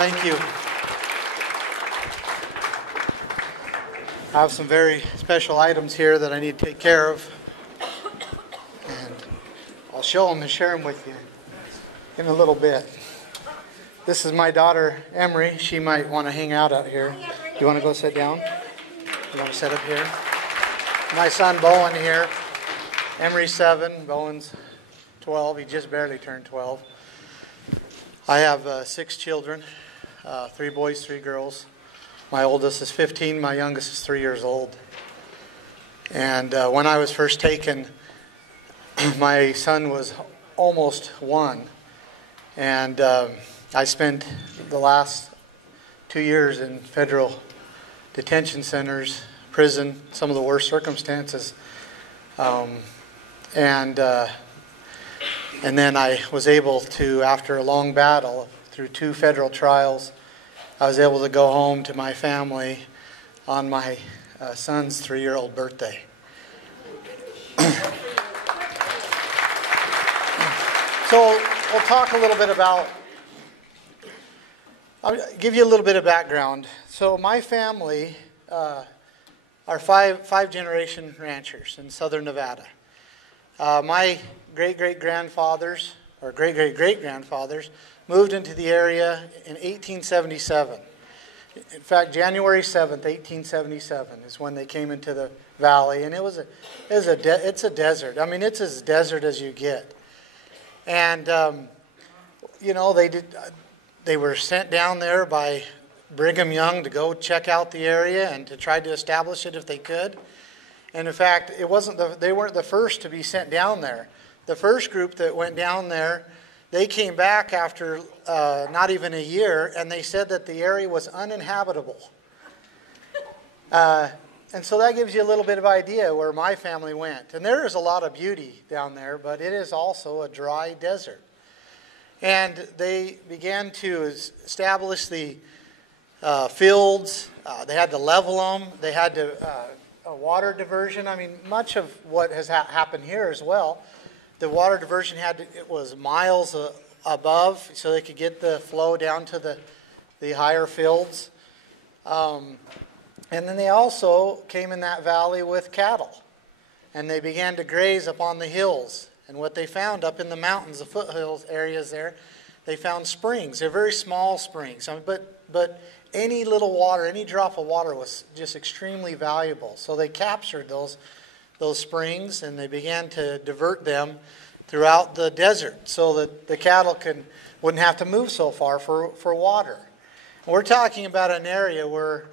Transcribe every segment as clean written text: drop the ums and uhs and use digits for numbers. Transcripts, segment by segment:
Thank you. I have some very special items here that I need to take care of. And I'll show them and share them with you in a little bit. This is my daughter, Emery. She might want to hang out here. You want to go sit down? You want to sit up here? My son, Bowen, here. Emery's 7. Bowen's 12. He just barely turned 12. I have 6 children, 3 boys, 3 girls. My oldest is 15. My youngest is 3 years old. And when I was first taken, my son was almost 1. And I spent the last 2 years in federal detention centers, prison, some of the worst circumstances. And then I was able to, after a long battle, through 2 federal trials, I was able to go home to my family on my son's 3-year-old birthday. So we'll talk a little bit about, I'll give you a little bit of background. So my family are five generation ranchers in southern Nevada. My great-great-grandfathers, or great-great-great-grandfathers, moved into the area in 1877. In fact, January 7th, 1877 is when they came into the valley, and it's a desert. I mean, it's as desert as you get. And they were sent down there by Brigham Young to go check out the area and to try to establish it if they could. And in fact, they weren't the first to be sent down there. The first group that went down there, they came back after not even a year, and they said that the area was uninhabitable. And so that gives you a little bit of idea where my family went. And there is a lot of beauty down there, but it is also a dry desert. And they began to establish the fields. They had to level them. They had to a water diversion. I mean, much of what has happened here as well. The water diversion it was miles above, so they could get the flow down to the higher fields. And then they also came in that valley with cattle, and they began to graze up on the hills. And what they found up in the mountains, the foothills areas there, they found springs. They're very small springs, but any little water, any drop of water was just extremely valuable. So they captured those springs, and they began to divert them throughout the desert so that the cattle wouldn't have to move so far for water. And we're talking about an area where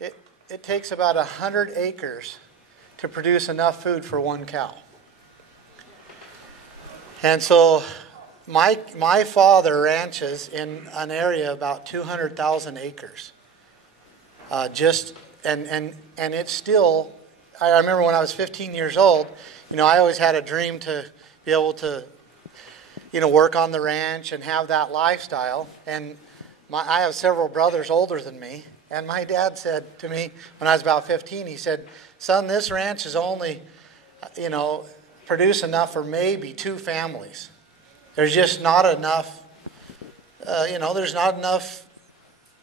it takes about 100 acres to produce enough food for 1 cow. And so my father ranches in an area about 200,000 acres. And it's still, I remember when I was 15 years old, I always had a dream to be able to, work on the ranch and have that lifestyle. And I have several brothers older than me. And my dad said to me when I was about 15, he said, "Son, this ranch is only, produce enough for maybe 2 families. There's just not enough, there's not enough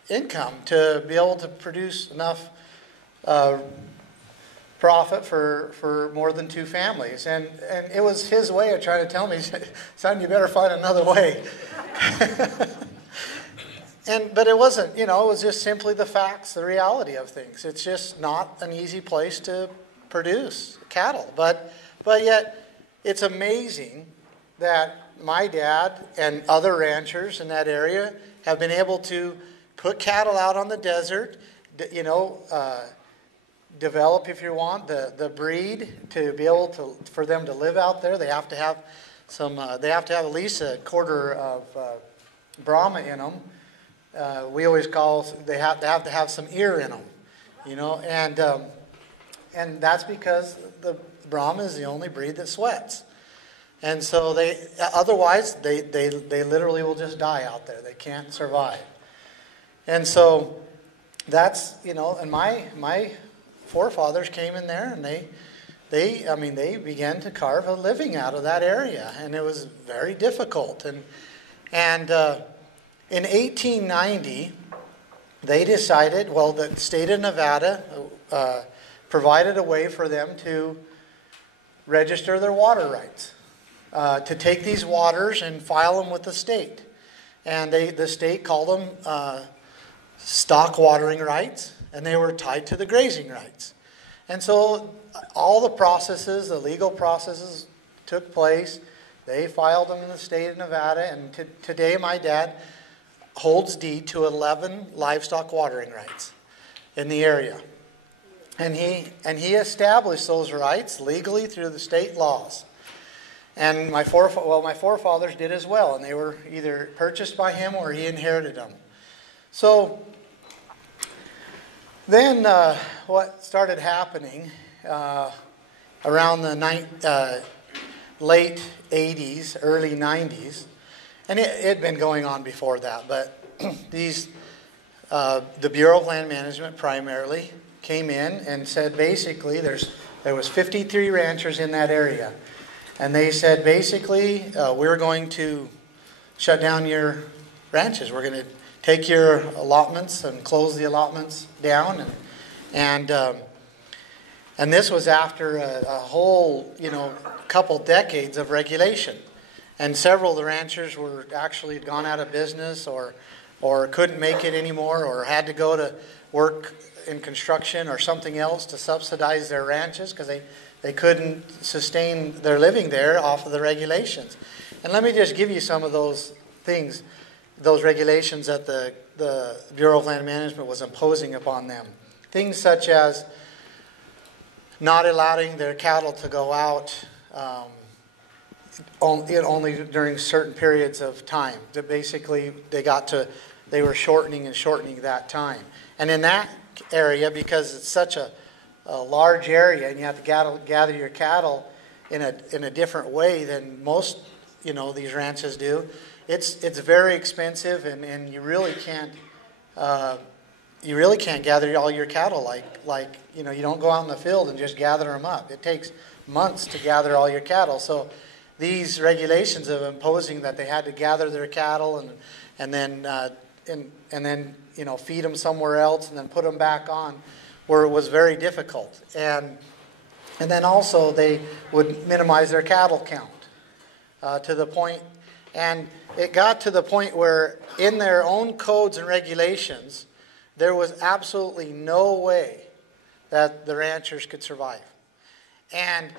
income to be able to produce enough profit for more than 2 families." And it was his way of trying to tell me, "Son, you better find another way." But it wasn't, it was just simply the facts, the reality of things. It's just not an easy place to produce cattle. But yet, it's amazing that my dad and other ranchers in that area have been able to put cattle out on the desert, develop, if you want, the breed to be able for them to live out there. They have to have at least a quarter of Brahma in them. We always they have to have some ear in them, and that's because the Brahma is the only breed that sweats. And so otherwise they literally will just die out there. They can't survive. And so that's, and my forefathers came in there, and they began to carve a living out of that area, and it was very difficult. And In 1890, they decided, well, the state of Nevada provided a way for them to register their water rights, to take these waters and file them with the state. And the state called them stock watering rights, and they were tied to the grazing rights. And so all the processes, the legal processes took place. They filed them in the state of Nevada, and today my dad holds deed to 11 livestock watering rights in the area. And he established those rights legally through the state laws. And my forefathers did as well, and they were either purchased by him or he inherited them. So then what started happening around the late 80s, early 90s, and it had been going on before that, but the Bureau of Land Management primarily came in and said basically there was 53 ranchers in that area. And they said basically we're going to shut down your ranches. We're going to take your allotments and close the allotments down. And this was after a whole couple decades of regulation. And several of the ranchers were actually gone out of business or couldn't make it anymore or had to go to work in construction or something else to subsidize their ranches because they couldn't sustain their living there off of the regulations. And let me just give you some of those things, those regulations that the Bureau of Land Management was imposing upon them. Things such as not allowing their cattle to go out only during certain periods of time. That basically they were shortening that time. And in that area, because it's such a large area and you have to gather your cattle in a different way than most these ranches do, it's very expensive and you really can't gather all your cattle like you don't go out in the field and just gather them up. It takes months to gather all your cattle. So these regulations of imposing that they had to gather their cattle and then feed them somewhere else and then put them back on was very difficult. And then also they would minimize their cattle count to the point, and it got to the point where in their own codes and regulations there was absolutely no way that the ranchers could survive. And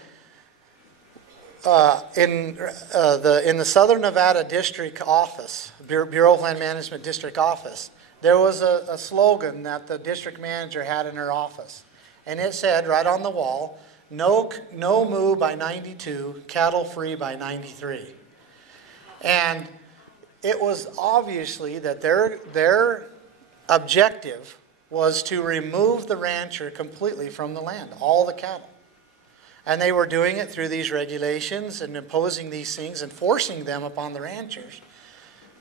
in the Southern Nevada District Office, Bureau of Land Management District Office, there was a slogan that the district manager had in her office. And it said right on the wall, no moo by 92, cattle free by 93. And it was obviously that their objective was to remove the rancher completely from the land, all the cattle. And they were doing it through these regulations and imposing these things and forcing them upon the ranchers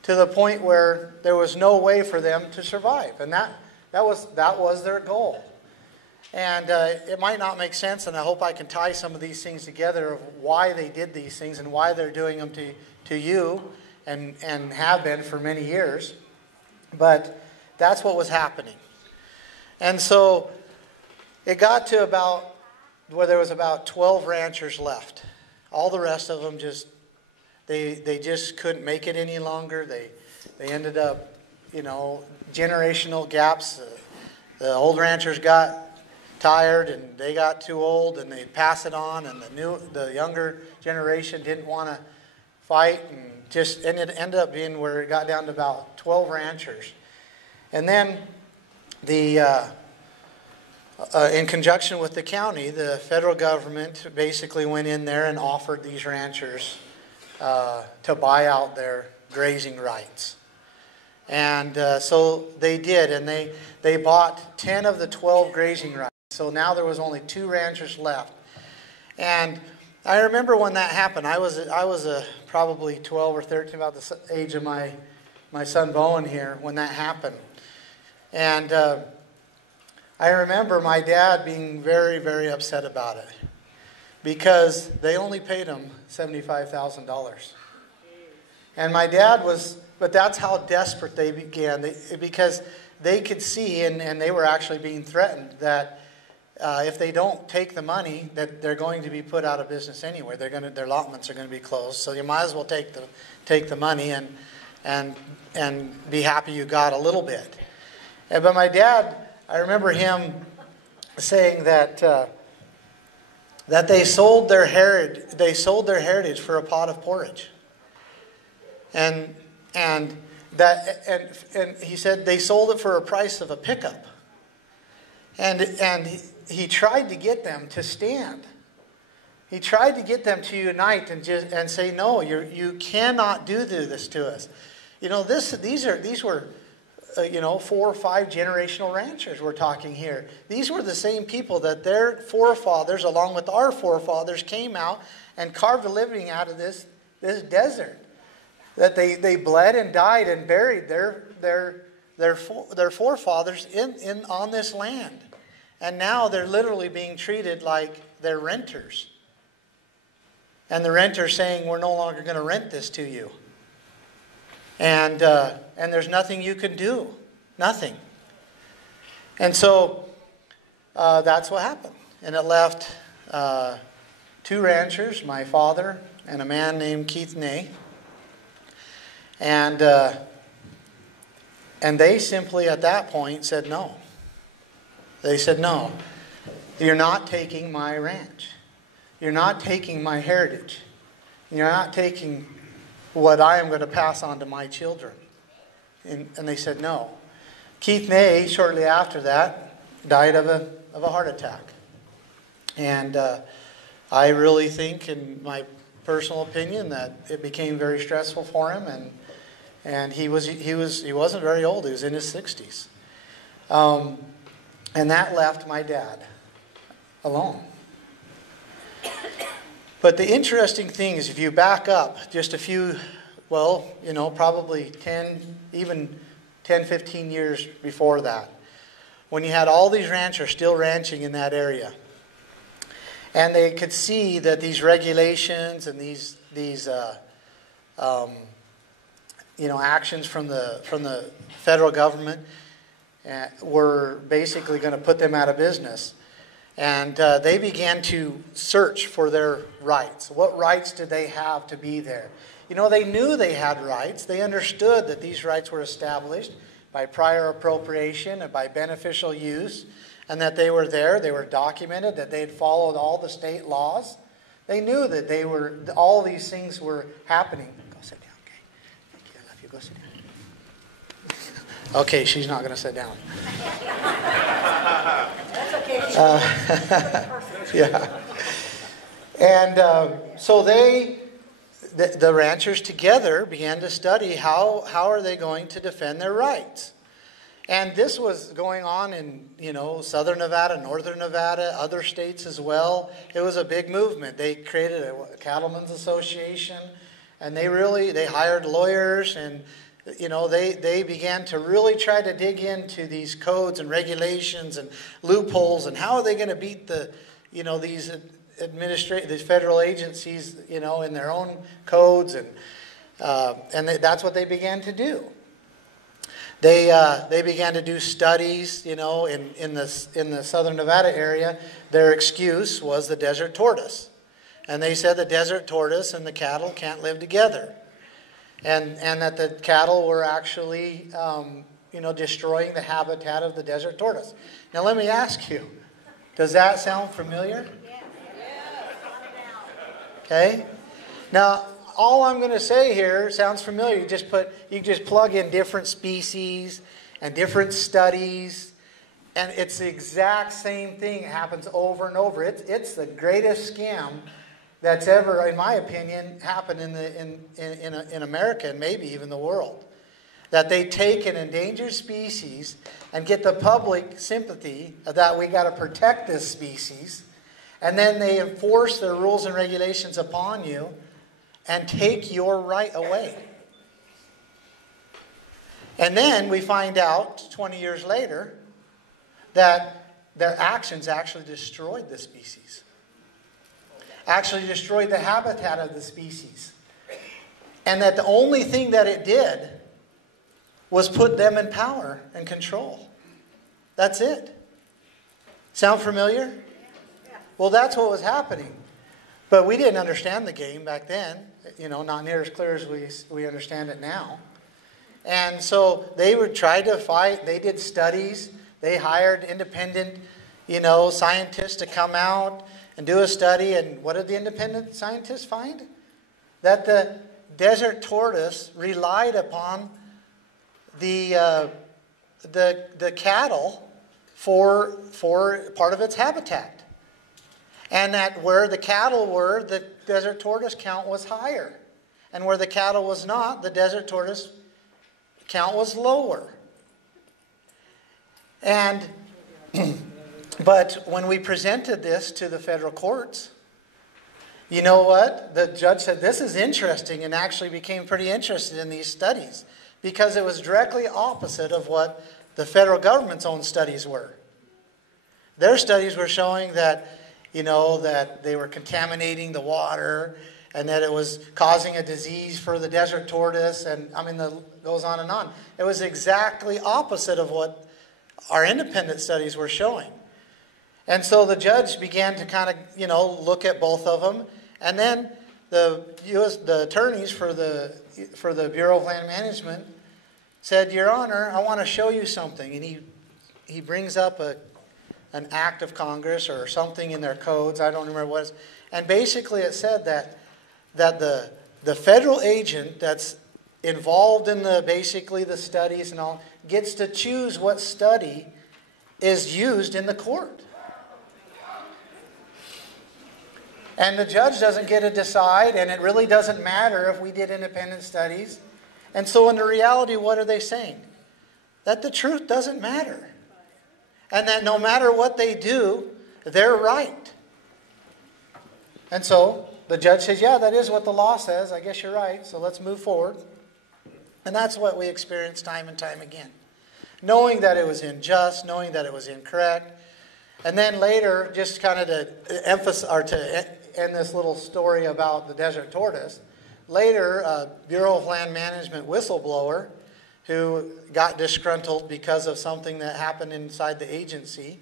to the point where there was no way for them to survive. And that was their goal. And it might not make sense, and I hope I can tie some of these things together of why they did these things and why they're doing them to you and have been for many years. But that's what was happening. And so it got to about where there was about 12 ranchers left. All the rest of them they just couldn't make it any longer. They ended up, generational gaps. The old ranchers got tired and they got too old and they'd pass it on, and the younger generation didn't want to fight, and it ended up being where it got down to about 12 ranchers. And then in conjunction with the county, the federal government basically went in there and offered these ranchers to buy out their grazing rights. And so they did, and they bought 10 of the 12 grazing rights. So now there was only 2 ranchers left. And I remember when that happened. I was probably 12 or 13, about the age of my son Bowen here, when that happened. And I remember my dad being very, very upset about it because they only paid him $75,000. And my dad was but that's how desperate they began, because they could see, and they were actually being threatened, that if they don't take the money, that they're going to be put out of business anyway. Their allotments are going to be closed. So you might as well take the money and be happy you got a little bit. But my dad, I remember him saying that they sold their heritage for a pot of porridge, and he said they sold it for a price of a pickup, and he tried to get them to stand. He tried to get them to unite and say, no, you cannot do this to us. You know, these were 4 or 5 generational ranchers we're talking here. These were the same people that their forefathers, along with our forefathers, came out and carved a living out of this desert. That they bled and died and buried their forefathers on this land. And now they're literally being treated like they're renters. And the renter's saying, we're no longer going to rent this to you. And there's nothing you can do. Nothing. And so that's what happened. And it left 2 ranchers, my father and a man named Keith Ney. And they simply at that point said no. They said, no, you're not taking my ranch. You're not taking my heritage. You're not taking what I am going to pass on to my children. And they said no. Keith Ney, shortly after that, died of a heart attack. And I really think, in my personal opinion, that it became very stressful for him. And he wasn't very old. He was in his 60s. And that left my dad alone. But the interesting thing is, if you back up just a few, probably 10, 15 years before that, when you had all these ranchers still ranching in that area, and they could see that these regulations and these actions from the federal government were basically going to put them out of business. And they began to search for their rights. What rights did they have to be there? You know, they knew they had rights. They understood that these rights were established by prior appropriation and by beneficial use, and that they were there, they were documented, that they had followed all the state laws. They knew that all these things were happening. Go sit down, okay? Thank you, I love you. Go sit down. Okay, she's not going to sit down. That's okay. Yeah. And so the ranchers together began to study how are they going to defend their rights. And this was going on in, southern Nevada, northern Nevada, other states as well. It was a big movement. They created a cattlemen's association, and they hired lawyers, and they began to really try to dig into these codes and regulations and loopholes, and how are they going to beat these federal agencies, in their own codes, and that's what they began to do. They began to do studies, in the southern Nevada area. Their excuse was the desert tortoise, and they said the desert tortoise and the cattle can't live together. And that the cattle were actually, destroying the habitat of the desert tortoise. Now let me ask you, does that sound familiar? Okay. Now all I'm going to say here sounds familiar. You just plug in different species and different studies, and it's the exact same thing. It happens over and over. It's the greatest scam that's ever, in my opinion, happened in America, and maybe even the world. That they take an endangered species and get the public sympathy that we got to protect this species, and then they enforce their rules and regulations upon you and take your right away. And then we find out 20 years later that their actions actually destroyed the species. Actually destroyed the habitat of the species. And that the only thing that it did was put them in power and control. That's it. Sound familiar? Well, that's what was happening. But we didn't understand the game back then. Not near as clear as we understand it now. And so they would try to fight. They did studies. They hired independent, scientists to come out and do a study. And what did the independent scientists find? That the desert tortoise relied upon the cattle for part of its habitat. And that where the cattle were, the desert tortoise count was higher. And where the cattle was not, the desert tortoise count was lower. And but when we presented this to the federal courts, you know what? The judge said, this is interesting, and actually became pretty interested in these studies because it was directly opposite of what the federal government's own studies were. Their studies were showing that, that they were contaminating the water and that it was causing a disease for the desert tortoise, and goes on and on. It was exactly opposite of what our independent studies were showing. And so the judge began to kind of, look at both of them. And then the attorneys for the Bureau of Land Management said, Your Honor, I want to show you something. And he brings up an act of Congress or something in their codes. I don't remember what it is. And basically it said that the federal agent that's involved in the studies and all gets to choose what study is used in the court. And the judge doesn't get to decide, and it really doesn't matter if we did independent studies. And so in the reality, what are they saying? That the truth doesn't matter. And that no matter what they do, they're right. And so the judge says, yeah, that is what the law says. I guess you're right, so let's move forward. And that's what we experience time and time again. Knowing that it was unjust, knowing that it was incorrect. And then later, just kind of to emphasize, or to end this little story about the desert tortoise, later, a Bureau of Land Management whistleblower who got disgruntled because of something that happened inside the agency,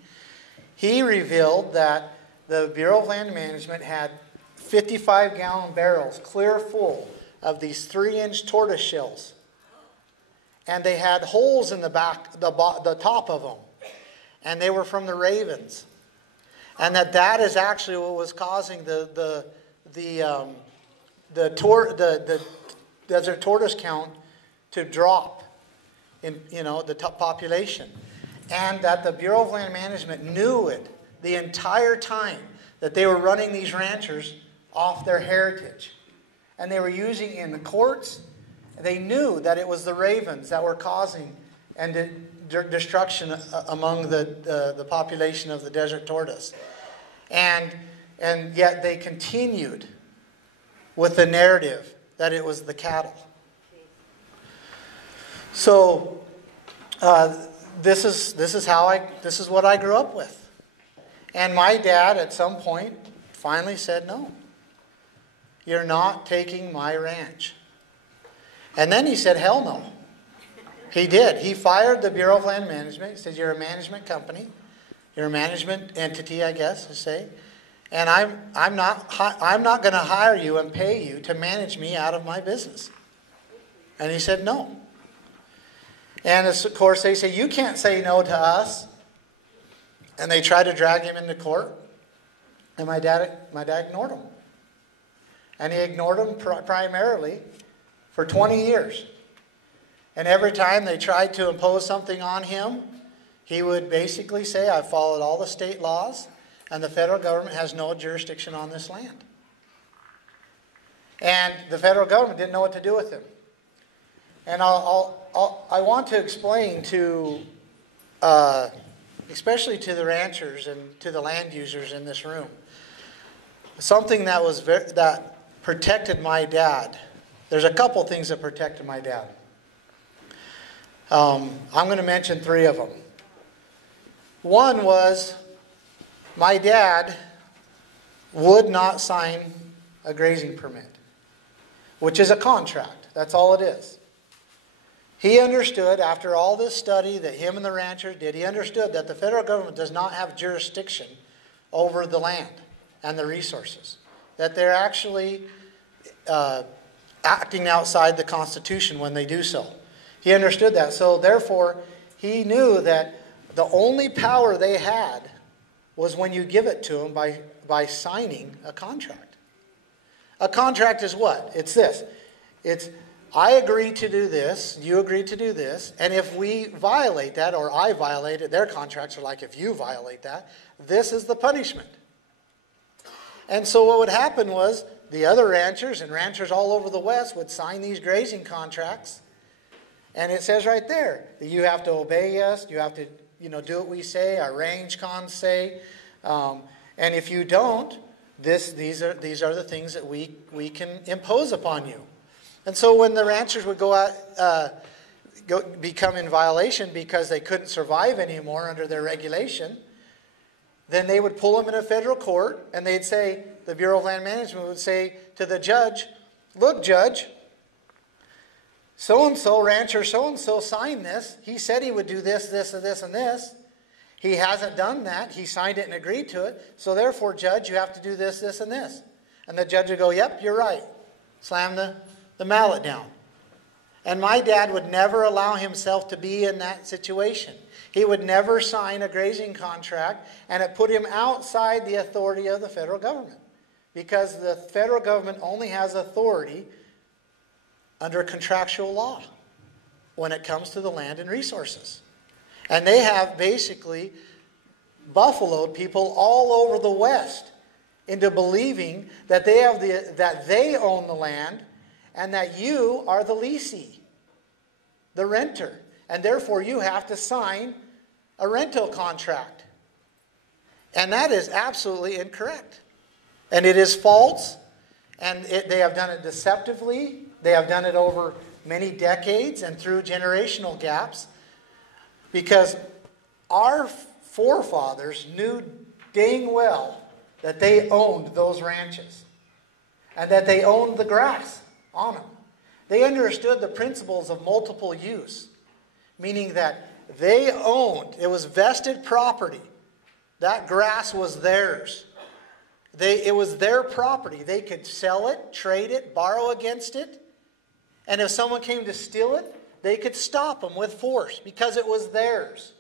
he revealed that the Bureau of Land Management had 55-gallon barrels clear full of these 3-inch tortoise shells. And they had holes in the back, the top of them. And they were from the ravens. And that is actually what was causing the desert tortoise count to drop in the top population. And that the Bureau of Land Management knew it the entire time that they were running these ranchers off their heritage. And they were using in the courts, they knew that it was the ravens that were causing and destruction among the population of the desert tortoise. And yet they continued with the narrative that it was the cattle. So this is what I grew up with. And my dad at some point finally said, no, you're not taking my ranch. And then he said, hell no. He did. He fired the Bureau of Land Management. He said, you're a management company. You're a management entity, I guess, to say. And I'm not going to hire you and pay you to manage me out of my business. And he said, no. And of course, they say, you can't say no to us. And they tried to drag him into court. And my dad ignored him. And he ignored him primarily for 20 years. And every time they tried to impose something on him, he would basically say, I've followed all the state laws, and the federal government has no jurisdiction on this land. And the federal government didn't know what to do with him. And I want to explain to, especially to the ranchers and to the land users in this room, something that protected my dad. There's a couple things that protected my dad. I'm going to mention 3 of them. One was my dad would not sign a grazing permit, which is a contract. That's all it is. He understood, after all this study that him and the ranchers did, he understood that the federal government does not have jurisdiction over the land and the resources. That they're actually acting outside the Constitution when they do so. He understood that. So therefore, he knew that the only power they had was when you give it to them by signing a contract. A contract is what? It's this. It's, I agree to do this, you agree to do this, and if we violate that, or I violate it, their contracts are like, if you violate that, this is the punishment. And so what would happen was, the other ranchers and ranchers all over the West would sign these grazing contracts, and it says right there that you have to obey us, you have to do what we say, our range cons say, and if you don't, these are the things that we can impose upon you. And so when the ranchers would go out, become in violation because they couldn't survive anymore under their regulation, then they would pull them in a federal court, and they'd say, the Bureau of Land Management would say to the judge, look, judge, so-and-so, rancher so-and-so signed this. He said he would do this, this, and this, and this. He hasn't done that. He signed it and agreed to it. So therefore, judge, you have to do this, this, and this. And the judge would go, yep, you're right. Slam the mallet down. And my dad would never allow himself to be in that situation. He would never sign a grazing contract, and it put him outside the authority of the federal government. Because the federal government only has authority under contractual law when it comes to the land and resources. And they have basically buffaloed people all over the West into believing that they own the land and that you are the leasee, the renter. And therefore you have to sign a rental contract. And that is absolutely incorrect. And it is false. And they have done it deceptively. They have done it over many decades and through generational gaps. Because our forefathers knew dang well that they owned those ranches. And that they owned the grass on them. They understood the principles of multiple use. Meaning that they owned, it was vested property. That grass was theirs. It was their property. They could sell it, trade it, borrow against it. And if someone came to steal it, they could stop them with force because it was theirs.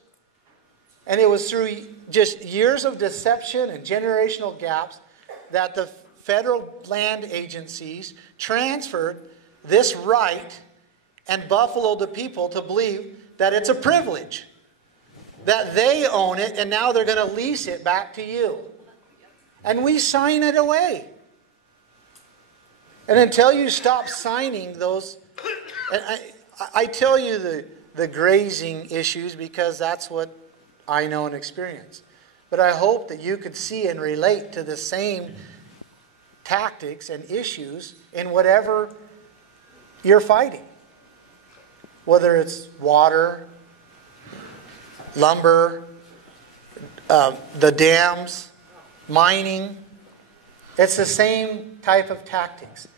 And it was through just years of deception and generational gaps that the federal land agencies transferred this right and buffaloed the people to believe that it's a privilege. That they own it and now they're going to lease it back to you. And we sign it away. And until you stop signing those... And I tell you the grazing issues because that's what I know and experience. But I hope that you could see and relate to the same tactics and issues in whatever you're fighting. Whether it's water, lumber, the dams, mining. It's the same type of tactics.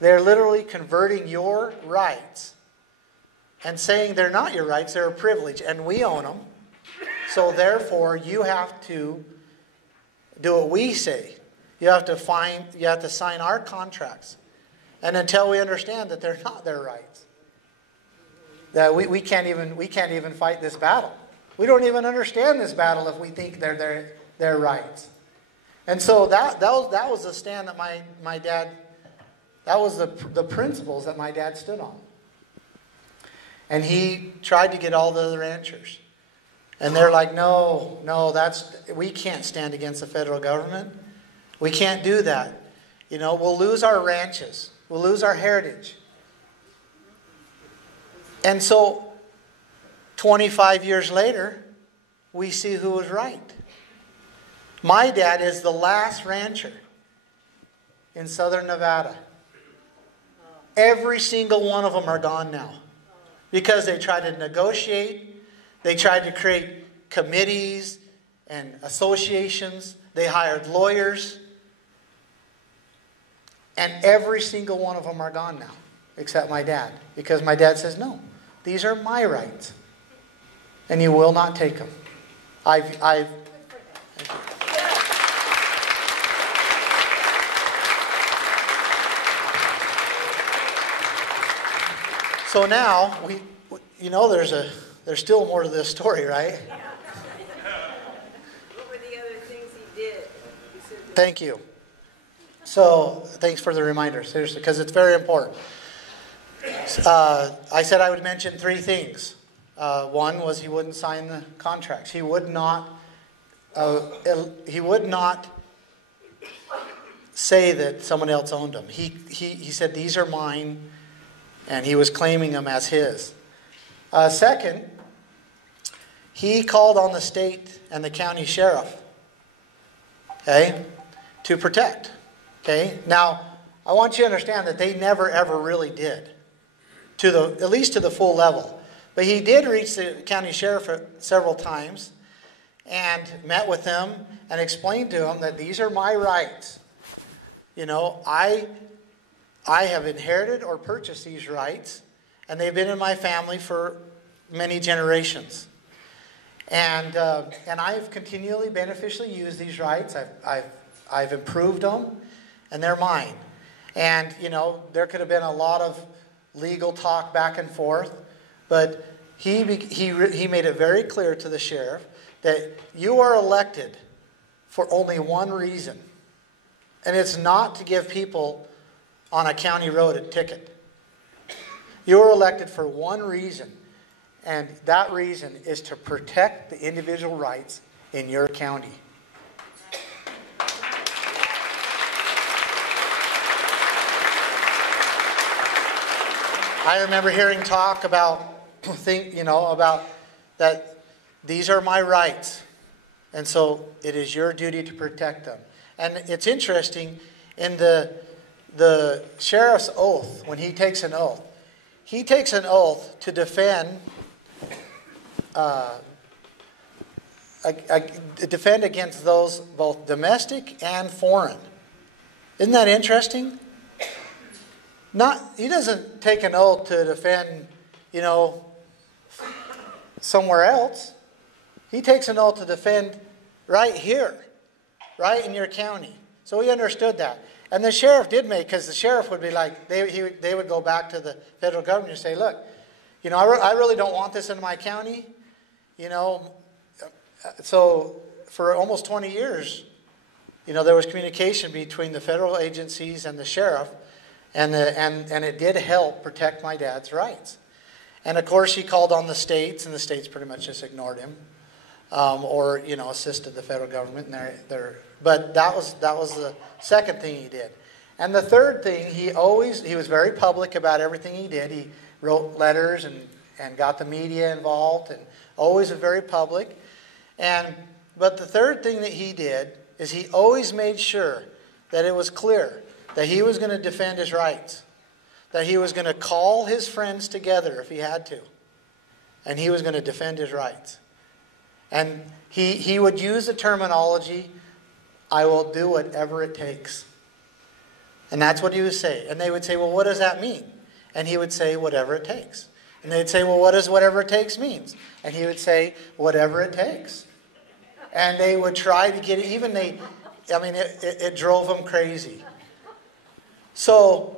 They're literally converting your rights and saying they're not your rights, they're a privilege, and we own them. So therefore, you have to do what we say. You have to sign our contracts. And until we understand that they're not their rights, that we can't even fight this battle. We don't even understand this battle if we think they're their rights. And so that was the stand that my dad, that was the principles that my dad stood on. And he tried to get all the other ranchers. And they're like, no, we can't stand against the federal government. We can't do that. We'll lose our ranches. We'll lose our heritage. And so 25 years later, we see who was right. My dad is the last rancher in southern Nevada. Every single one of them are gone now. Because they tried to negotiate. They tried to create committees and associations. They hired lawyers. And every single one of them are gone now. Except my dad. Because my dad says, no, These are my rights, and you will not take them. So now there's still more to this story, right? What were the other things he did? Thank you. So thanks for the reminder, seriously, because it's very important. I said I would mention three things. One was he wouldn't sign the contracts. He would not say that someone else owned them. He said, these are mine, and he was claiming them as his. Second, he called on the state and the county sheriff, okay, to protect. Okay. Now, I want you to understand that they never ever really did, at least to the full level. But he did reach the county sheriff several times and met with them and explained to him that these are my rights. I have inherited or purchased these rights, and they've been in my family for many generations. And I've continually beneficially used these rights. I've improved them, and they're mine. And there could have been a lot of legal talk back and forth, but he made it very clear to the sheriff that you are elected for only one reason, and it's not to give people on a county road a ticket. You are elected for one reason, and that reason is to protect the individual rights in your county. I remember hearing talk about that these are my rights, and so it is your duty to protect them. And it's interesting, in the sheriff's oath, when he takes an oath to defend against those both domestic and foreign. Isn't that interesting? He doesn't take an oath to defend, somewhere else. He takes an oath to defend right here, right in your county. So he understood that. And the sheriff did because the sheriff would be like, they would go back to the federal government and say, look, I really don't want this in my county. So for almost 20 years, there was communication between the federal agencies and the sheriff, and it did help protect my dad's rights. And of course, he called on the states, and the states pretty much just ignored him, or assisted the federal government. But that was the second thing he did. And the third thing, he was very public about everything he did. He wrote letters and got the media involved, and always very public. But the third thing that he did is he always made sure that it was clear that he was going to defend his rights, that he was going to call his friends together if he had to, and he was going to defend his rights. And he would use the terminology, I will do whatever it takes. And that's what he would say. And they would say, well, what does that mean? And he would say, whatever it takes. And they'd say, well, what does whatever it takes means? And he would say, whatever it takes. And they would try to get it, it drove them crazy. So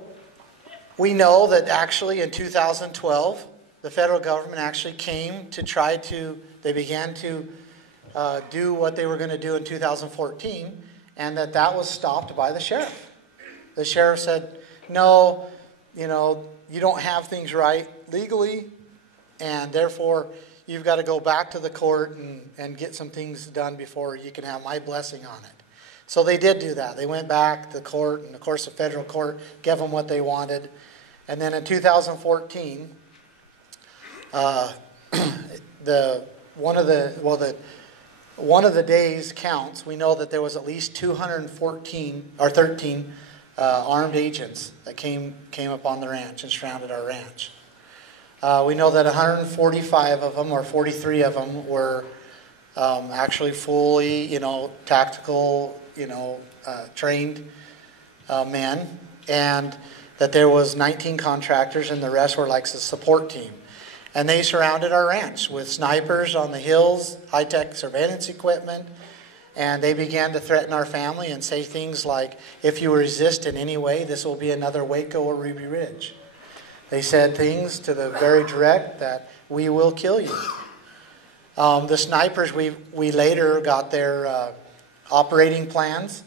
we know that actually in 2012, the federal government actually came to they began to do what they were going to do in 2014, and that was stopped by the sheriff. The sheriff said, no, you don't have things right legally, and therefore you've got to go back to the court and get some things done before you can have my blessing on it. So they did do that. They went back to the court, and of course the federal court gave them what they wanted. And then in 2014, one of the days counts. We know that there was at least 213 armed agents that came up on the ranch and surrounded our ranch. We know that 145 of them, or 43 of them, were actually fully, tactical, trained men, and that there was 19 contractors, and the rest were like the support team. And they surrounded our ranch with snipers on the hills, high-tech surveillance equipment, and they began to threaten our family and say things like, if you resist in any way, this will be another Waco or Ruby Ridge. They said things to the very direct that we will kill you. The snipers, we later got their operating plans,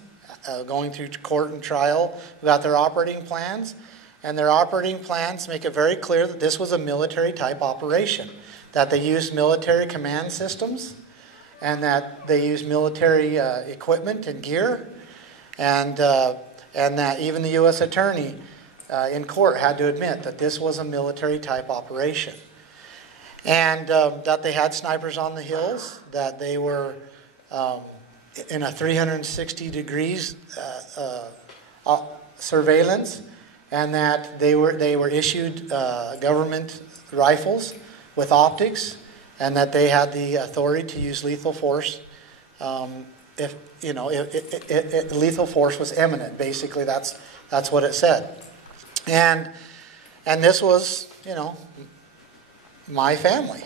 going through court and trial. We got their operating plans, and their operating plans make it very clear that this was a military-type operation, that they used military command systems, and that they used military equipment and gear, and that even the U.S. Attorney in court had to admit that this was a military-type operation. And that they had snipers on the hills, that they were in a 360 degrees surveillance, and that they were issued government rifles with optics, and that they had the authority to use lethal force if lethal force was imminent. Basically, that's what it said. And this was, my family.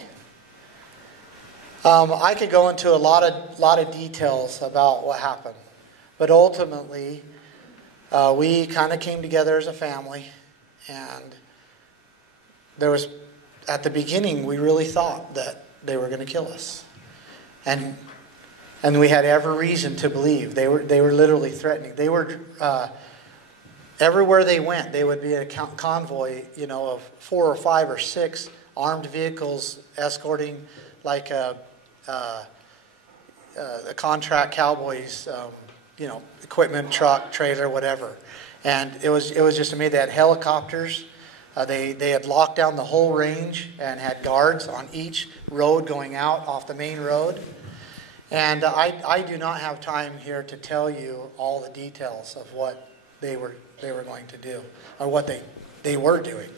I could go into a lot of details about what happened, but ultimately, we kind of came together as a family, and there was, at the beginning, we really thought that they were going to kill us, and we had every reason to believe they were literally threatening. They were everywhere they went. They would be a convoy, of 4 or 5 or 6 armed vehicles escorting, like the contract cowboys, equipment, truck, trailer, whatever. And it was just amazing. They had helicopters. They had locked down the whole range and had guards on each road going out off the main road. And I do not have time here to tell you all the details of what they were going to do, or what they were doing.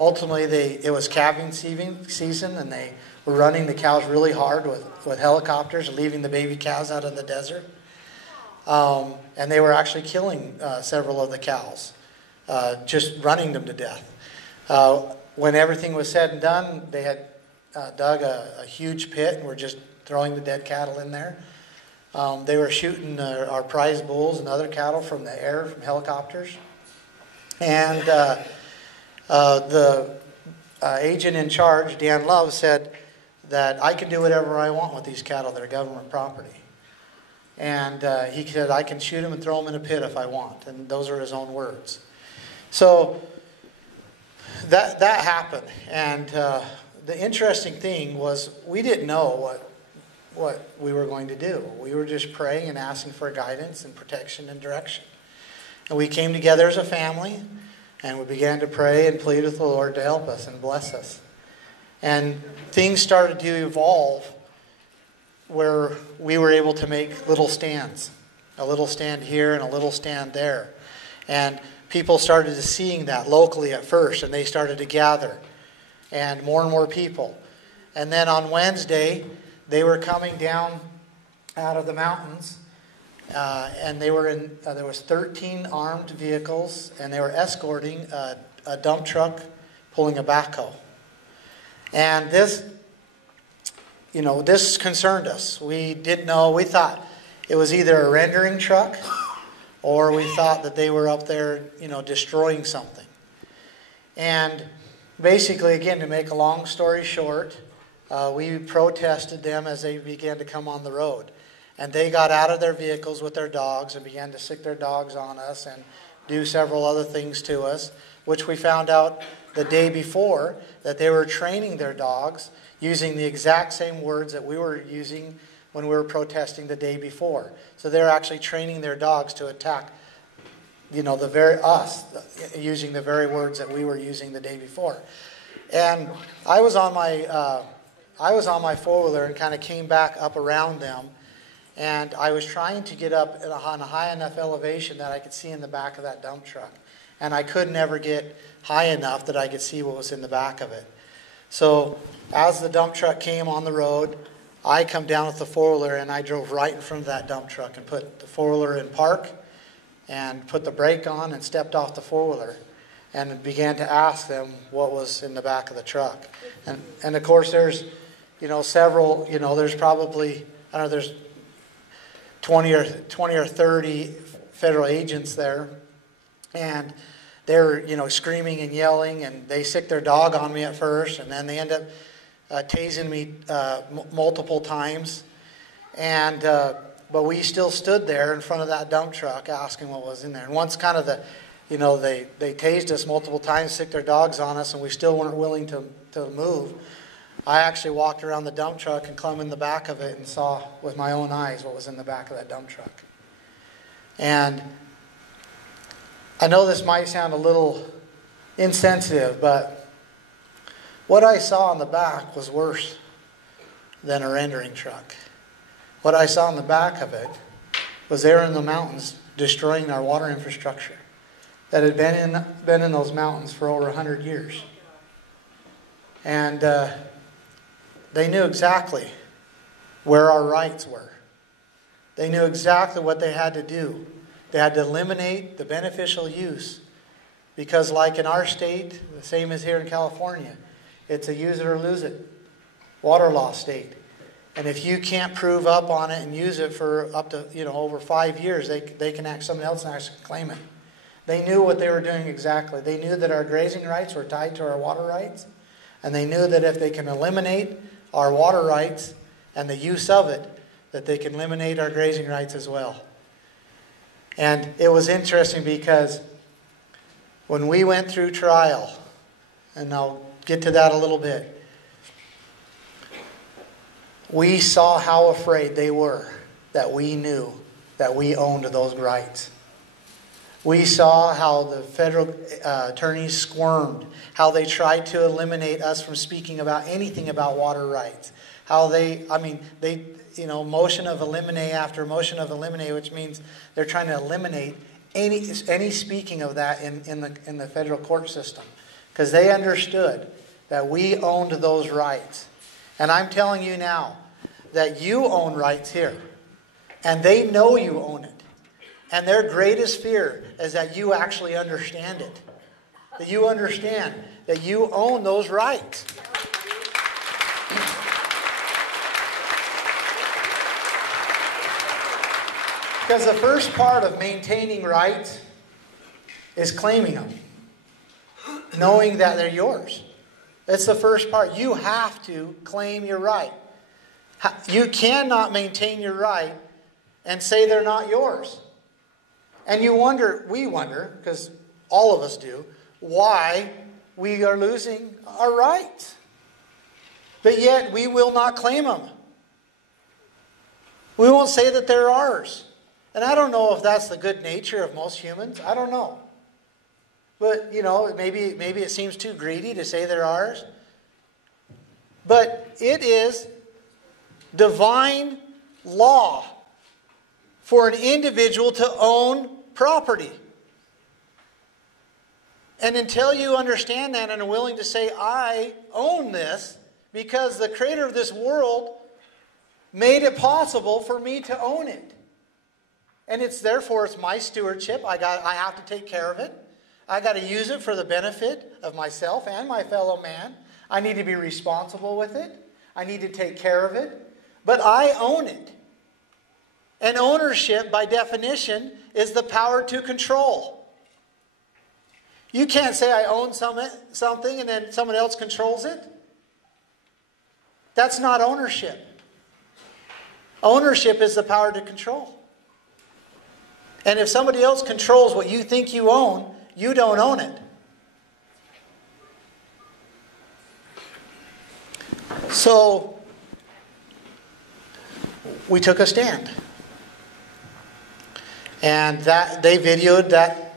Ultimately, it was calving season, and they were running the cows really hard with helicopters, leaving the baby cows out in the desert. And they were actually killing several of the cows, just running them to death. When everything was said and done, they had dug a huge pit and were just throwing the dead cattle in there. They were shooting our prize bulls and other cattle from the air, from helicopters. And the agent in charge, Dan Love, said that I can do whatever I want with these cattle. They're government property. And he said, I can shoot them and throw them in a pit if I want. And those are his own words. So that happened. And the interesting thing was we didn't know what we were going to do. We were just praying and asking for guidance and protection and direction. And we came together as a family, and we began to pray and plead with the Lord to help us and bless us. And things started to evolve where we were able to make little stands. A little stand here and a little stand there. And people started seeing that locally at first, and they started to gather. And more people. And then on Wednesday, they were coming down out of the mountains, and they were in. There was 13 armed vehicles, and they were escorting a dump truck pulling a backhoe. And this concerned us. We didn't know. We thought it was either a rendering truck, or we thought that they were up there, destroying something. And basically, again, to make a long story short, we protested them as they began to come on the road. And they got out of their vehicles with their dogs and began to sick their dogs on us and do several other things to us, which we found out the day before that they were training their dogs using the exact same words that we were using when we were protesting the day before. So they're actually training their dogs to attack, using the very words that we were using the day before. And I was on my four-wheeler and kind of came back up around them, and I was trying to get up on a high enough elevation that I could see in the back of that dump truck. And I could never get high enough that I could see what was in the back of it. So as the dump truck came on the road, I come down with the four-wheeler, and I drove right in front of that dump truck and put the four-wheeler in park and put the brake on and stepped off the four-wheeler. and began to ask them what was in the back of the truck. And of course, there's, several, there's probably, I don't know, there's 20 or 30 federal agents there. And they're, screaming and yelling, and they sick their dog on me at first, and then they end up tasing me multiple times. And but we still stood there in front of that dump truck asking what was in there. And once kind of they tased us multiple times, sicked their dogs on us, and we still weren't willing to move. I actually walked around the dump truck and climbed in the back of it and saw with my own eyes what was in the back of that dump truck. And I know this might sound a little insensitive, but what I saw in the back was worse than a rendering truck. What I saw in the back of it was there in the mountains destroying our water infrastructure that had been in those mountains for over 100 years. And they knew exactly where our rights were. They knew exactly what they had to do. They had to eliminate the beneficial use, because like in our state, the same as here in California, it's a use it or lose it water law state. And if you can't prove up on it and use it for up to over 5 years, they can someone else can actually claim it. They knew what they were doing exactly. They knew that our grazing rights were tied to our water rights, and they knew that if they can eliminate our water rights and the use of it, that they can eliminate our grazing rights as well. And it was interesting because when we went through trial, and I'll get to that a little bit, we saw how afraid they were that we knew that we owned those rights. We saw how the federal attorneys squirmed, how they tried to eliminate us from speaking about anything about water rights. How they motion of eliminate after motion of eliminate, which means they're trying to eliminate any speaking of that in the federal court system, because they understood that we owned those rights. And I'm telling you now that you own rights here, and they know you own it. And their greatest fear is that you actually understand it, that you understand that you own those rights. Because the first part of maintaining rights is claiming them. Knowing that they're yours. That's the first part. You have to claim your right. You cannot maintain your right and say they're not yours. And we wonder, because all of us do, why we are losing our rights. But yet we will not claim them. We won't say that they're ours. And I don't know if that's the good nature of most humans. I don't know. But, maybe it seems too greedy to say they're ours. But it is divine law for an individual to own property. And until you understand that and are willing to say, I own this, because the creator of this world made it possible for me to own it. And therefore it's my stewardship. I have to take care of it. I got to use it for the benefit of myself and my fellow man. I need to be responsible with it. I need to take care of it. But I own it. And ownership, by definition, is the power to control. You can't say I own something and then someone else controls it. That's not ownership. Ownership is the power to control. And if somebody else controls what you think you own, you don't own it. So, we took a stand. And they videoed that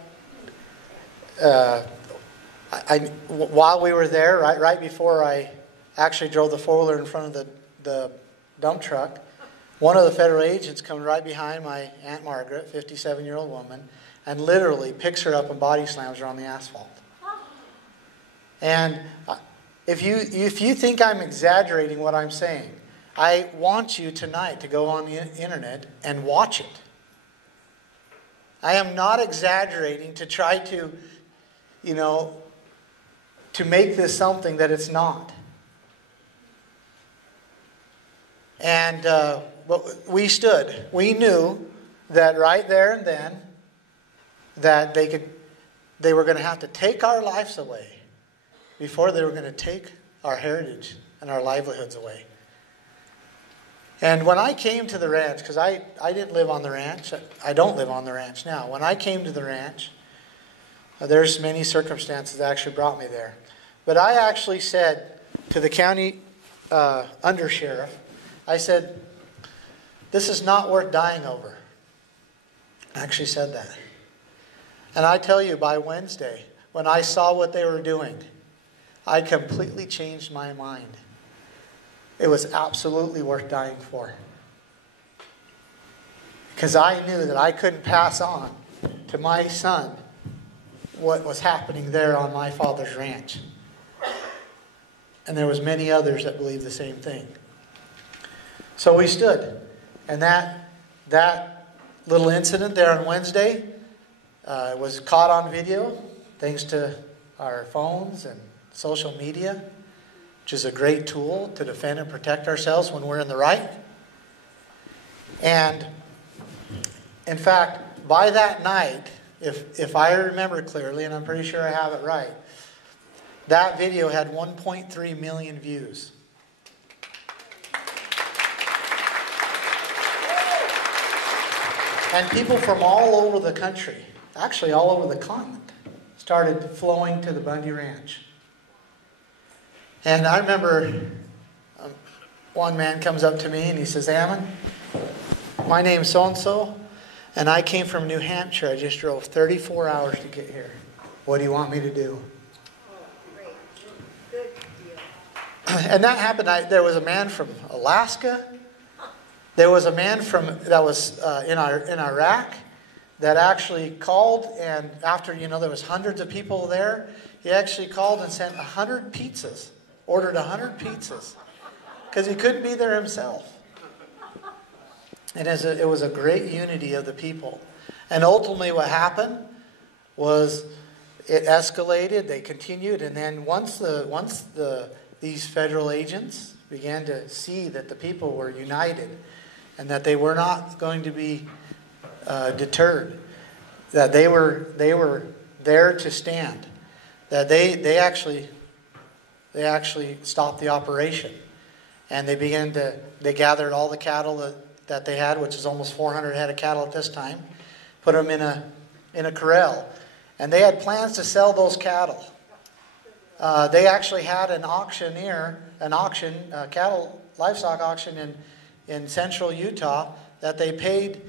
while we were there, right before I actually drove the four-wheeler in front of the dump truck. One of the federal agents comes right behind my Aunt Margaret, 57-year-old woman, and literally picks her up and body slams her on the asphalt. And if you think I'm exaggerating what I'm saying, I want you tonight to go on the internet and watch it. I am not exaggerating to try to you know, to make this something that it's not. And but we stood. We knew that right there and then that they were going to have to take our lives away before they were going to take our heritage and our livelihoods away. And when I came to the ranch, because I didn't live on the ranch, I don't live on the ranch now. When I came to the ranch, there's many circumstances that actually brought me there. But I actually said to the county undersheriff, I said, this is not worth dying over. I actually said that. And I tell you, by Wednesday, when I saw what they were doing, I completely changed my mind. It was absolutely worth dying for. Because I knew that I couldn't pass on to my son what was happening there on my father's ranch. And there was many others that believed the same thing. So we stood. And that little incident there on Wednesday was caught on video thanks to our phones and social media, which is a great tool to defend and protect ourselves when we're in the right. And in fact, by that night, if I remember clearly, and I'm pretty sure I have it right, that video had 1.3 million views. And people from all over the country, actually all over the continent, started flowing to the Bundy Ranch. And I remember one man comes up to me and he says, Ammon, my name's so-and-so, and I came from New Hampshire. I just drove 34 hours to get here. What do you want me to do? Oh, great. Good deal. And that happened. There was a man from Alaska. There was a man that was in Iraq that actually called, and after, there was hundreds of people there, he actually called and sent 100 pizzas, ordered 100 pizzas, because he couldn't be there himself. And it was a great unity of the people. And ultimately what happened was it escalated, they continued, and then once these federal agents began to see that the people were united and that they were not going to be deterred, that they were there to stand, that they actually stopped the operation, and they gathered all the cattle that they had, which is almost 400 head of cattle at this time, put them in a corral, and they had plans to sell those cattle. They actually had an livestock auction in central Utah that they paid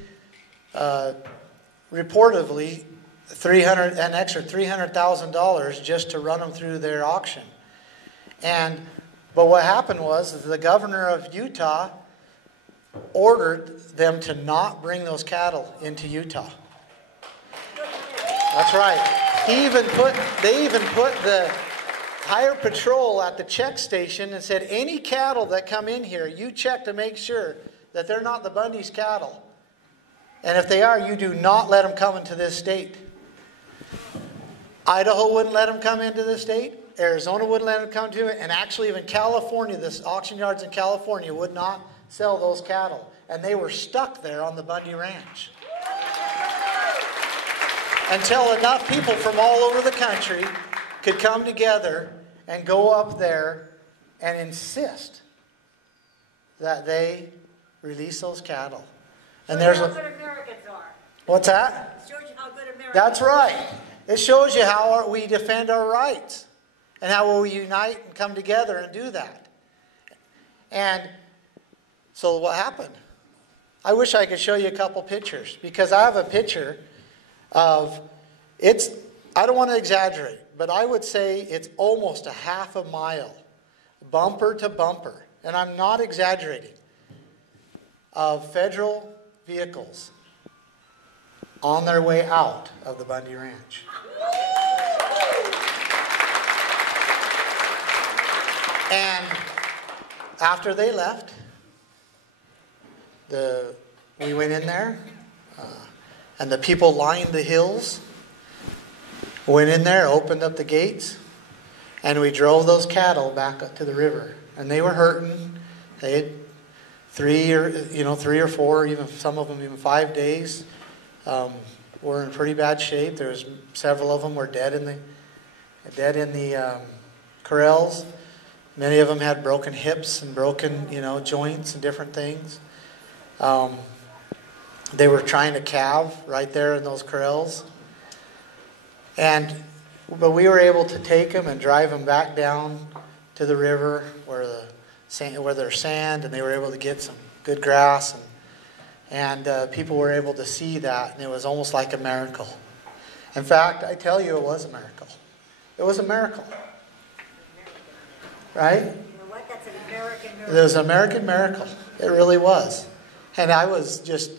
reportedly an extra $300,000 just to run them through their auction. But what happened was the governor of Utah ordered them to not bring those cattle into Utah. That's right. They even put the Higher Patrol at the check station and said, any cattle that come in here, you check to make sure that they're not the Bundy's cattle. And if they are, you do not let them come into this state. Idaho wouldn't let them come into this state. Arizona wouldn't let them come to it. And actually even California, the auction yards in California would not sell those cattle. And they were stuck there on the Bundy Ranch. Until enough people from all over the country could come together and go up there and insist that they release those cattle. And Shows you how good Americans are. What's that? It shows you how good Americans That's right. It shows you how we defend our rights and how we unite and come together and do that. And so what happened? I wish I could show you a couple pictures, because I have a picture of I don't want to exaggerate, but I would say it's almost a half a mile, bumper to bumper, and I'm not exaggerating, of federal vehicles on their way out of the Bundy Ranch. And after they left, we went in there, and the people lined the hills Went in there, opened up the gates, and we drove those cattle back up to the river. And they were hurting. They had 3 or 4, even some of them even 5 days. Were in pretty bad shape. There was several of them were dead in the corrals. Many of them had broken hips and broken joints and different things. They were trying to calve right there in those corrals. But we were able to take them and drive them back down to the river where there's sand, and they were able to get some good grass, and people were able to see that, and it was almost like a miracle. In fact, I tell you, it was a miracle. It was a miracle. Right? You know what? That's an American miracle. It was an American miracle. It really was. And I was just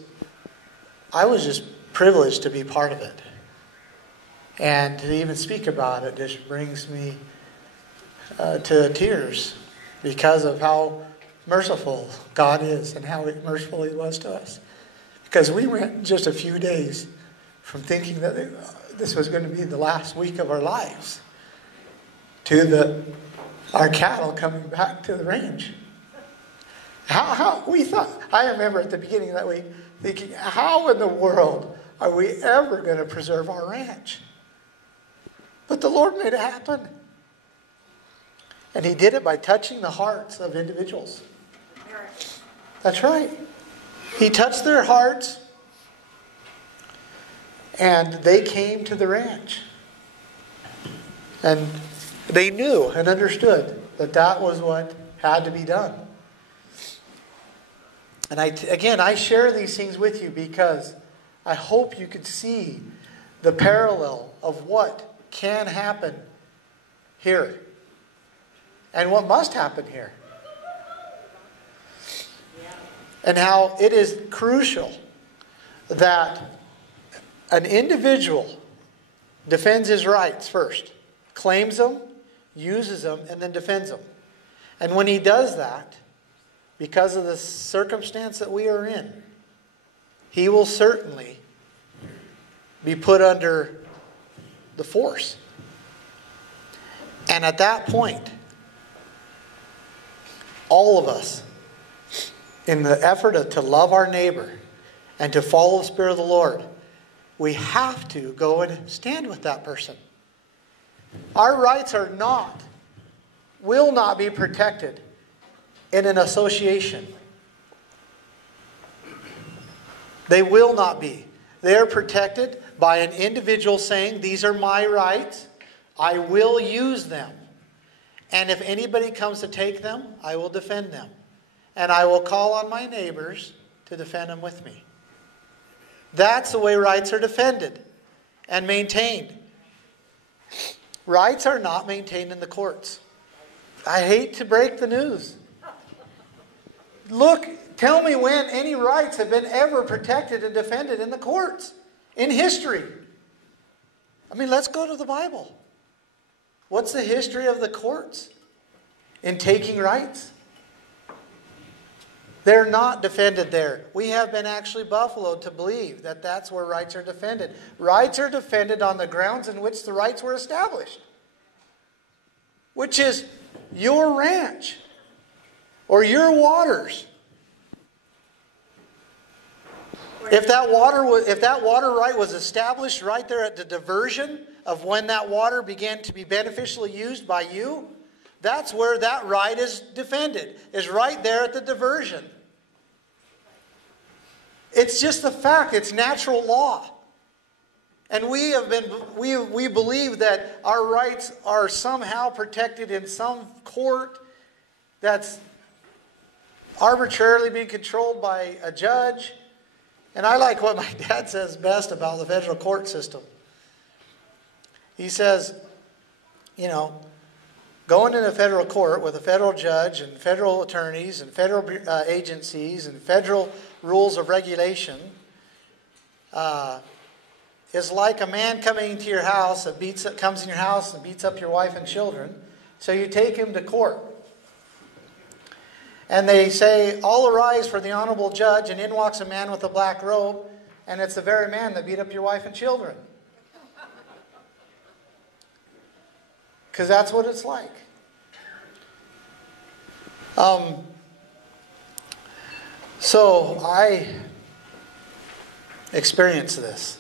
privileged to be part of it. And to even speak about it just brings me to tears because of how merciful God is and how merciful He was to us. Because we went just a few days from thinking that this was going to be the last week of our lives to our cattle coming back to the range. How we thought, I remember at the beginning of that week thinking, how in the world are we ever going to preserve our ranch? But the Lord made it happen. And He did it by touching the hearts of individuals. That's right. He touched their hearts, and they came to the ranch. And they knew and understood that that was what had to be done. And I share these things with you because I hope you could see the parallel of what can happen here and what must happen here. And how it is crucial that an individual defends his rights first, claims them, uses them, and then defends them. And when he does that, because of the circumstance that we are in, he will certainly be put under the force. And at that point, all of us, in the effort to love our neighbor and to follow the Spirit of the Lord, we have to go and stand with that person. Our rights will not be protected in an association. They will not be. They are protected by an individual saying, these are my rights, I will use them. And if anybody comes to take them, I will defend them. And I will call on my neighbors to defend them with me. That's the way rights are defended and maintained. Rights are not maintained in the courts. I hate to break the news. Look, tell me when any rights have been ever protected and defended in the courts. In history. I mean, let's go to the Bible. What's the history of the courts in taking rights? They're not defended there. We have been actually buffaloed to believe that that's where rights are defended. Rights are defended on the grounds in which the rights were established. Which is your ranch or your waters. If that water right was established right there at the diversion of when that water began to be beneficially used by you, that's where that right is defended, is right there at the diversion. It's just a fact. It's natural law. And we believe that our rights are somehow protected in some court that's arbitrarily being controlled by a judge. And I like what my dad says best about the federal court system. He says, going into federal court with a federal judge and federal attorneys and federal agencies and federal rules of regulation is like a man coming into your house comes in your house and beats up your wife and children. So you take him to court. And they say, all arise for the honorable judge, and in walks a man with a black robe, and it's the very man that beat up your wife and children. because that's what it's like. So I experienced this,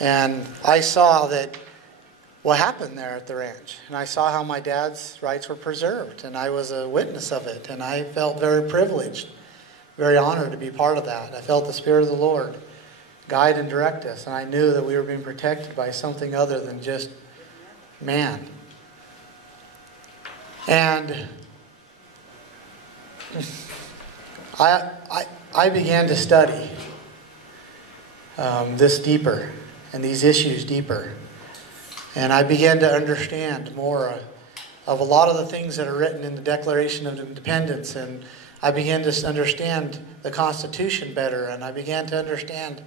and I saw that what happened there at the ranch, and I saw how my dad's rights were preserved, and I was a witness of it, and I felt very privileged, very honored to be part of that. I felt the Spirit of the Lord guide and direct us, and I knew that we were being protected by something other than just man. And I began to study this deeper and these issues deeper. And I began to understand more of a lot of the things that are written in the Declaration of Independence. And I began to understand the Constitution better. And I began to understand,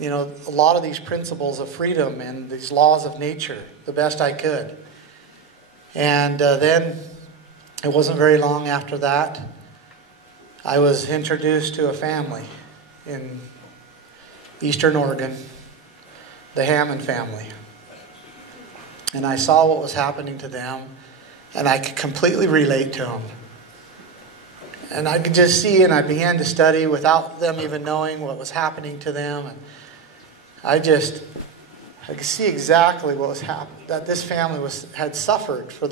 a lot of these principles of freedom and these laws of nature the best I could. And then it wasn't very long after that, I was introduced to a family in Eastern Oregon, the Hammond family. And I saw what was happening to them, and I could completely relate to them. And I could just see, and I began to study without them even knowing what was happening to them. And I could see exactly what was happening, that this family had suffered for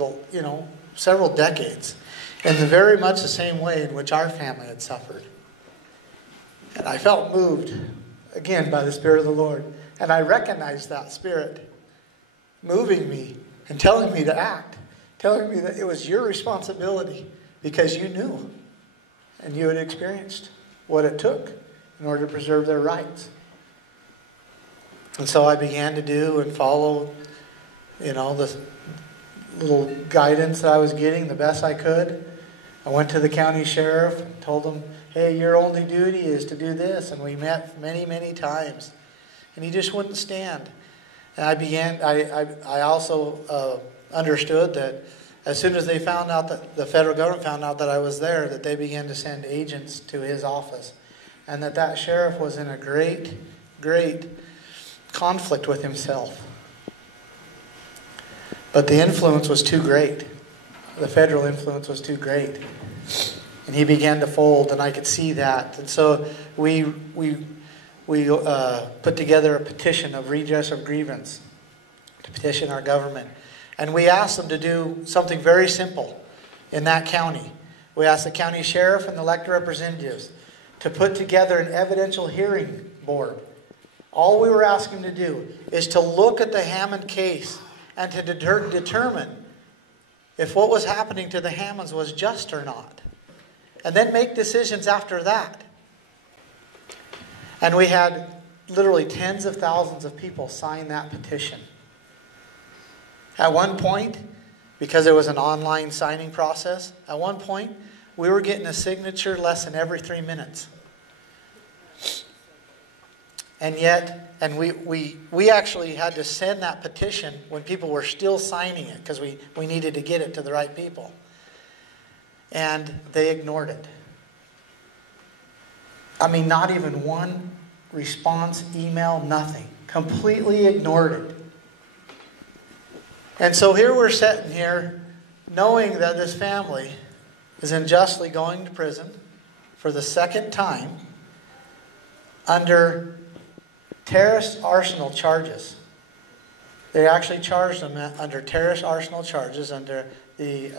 several decades, in very much the same way in which our family had suffered. And I felt moved, again, by the Spirit of the Lord. And I recognized that Spirit moving me and telling me to act, telling me that it was your responsibility because you knew and you had experienced what it took in order to preserve their rights. And so I began to do and follow, the little guidance that I was getting the best I could. I went to the county sheriff and told him, hey, your only duty is to do this. And we met many, many times. And he just wouldn't stand. And I also understood that as soon as they found out that the federal government found out that I was there, that they began to send agents to his office. And that sheriff was in a great, great conflict with himself. But the influence was too great. The federal influence was too great. And he began to fold, and I could see that. And so we put together a petition of redress of grievance to petition our government. And we asked them to do something very simple in that county. We asked the county sheriff and the elected representatives to put together an evidential hearing board. All we were asking them to do is to look at the Hammond case and to determine if what was happening to the Hammonds was just or not. And then make decisions after that. And we had literally tens of thousands of people sign that petition. At one point, because there was an online signing process, at one point, we were getting a signature less than every 3 minutes. And we actually had to send that petition when people were still signing it because we needed to get it to the right people. And they ignored it. I mean, not even one response, email, nothing. Completely ignored it. And so here we're sitting here knowing that this family is unjustly going to prison for the second time under terrorist arsenal charges. They actually charged them under terrorist arsenal charges under the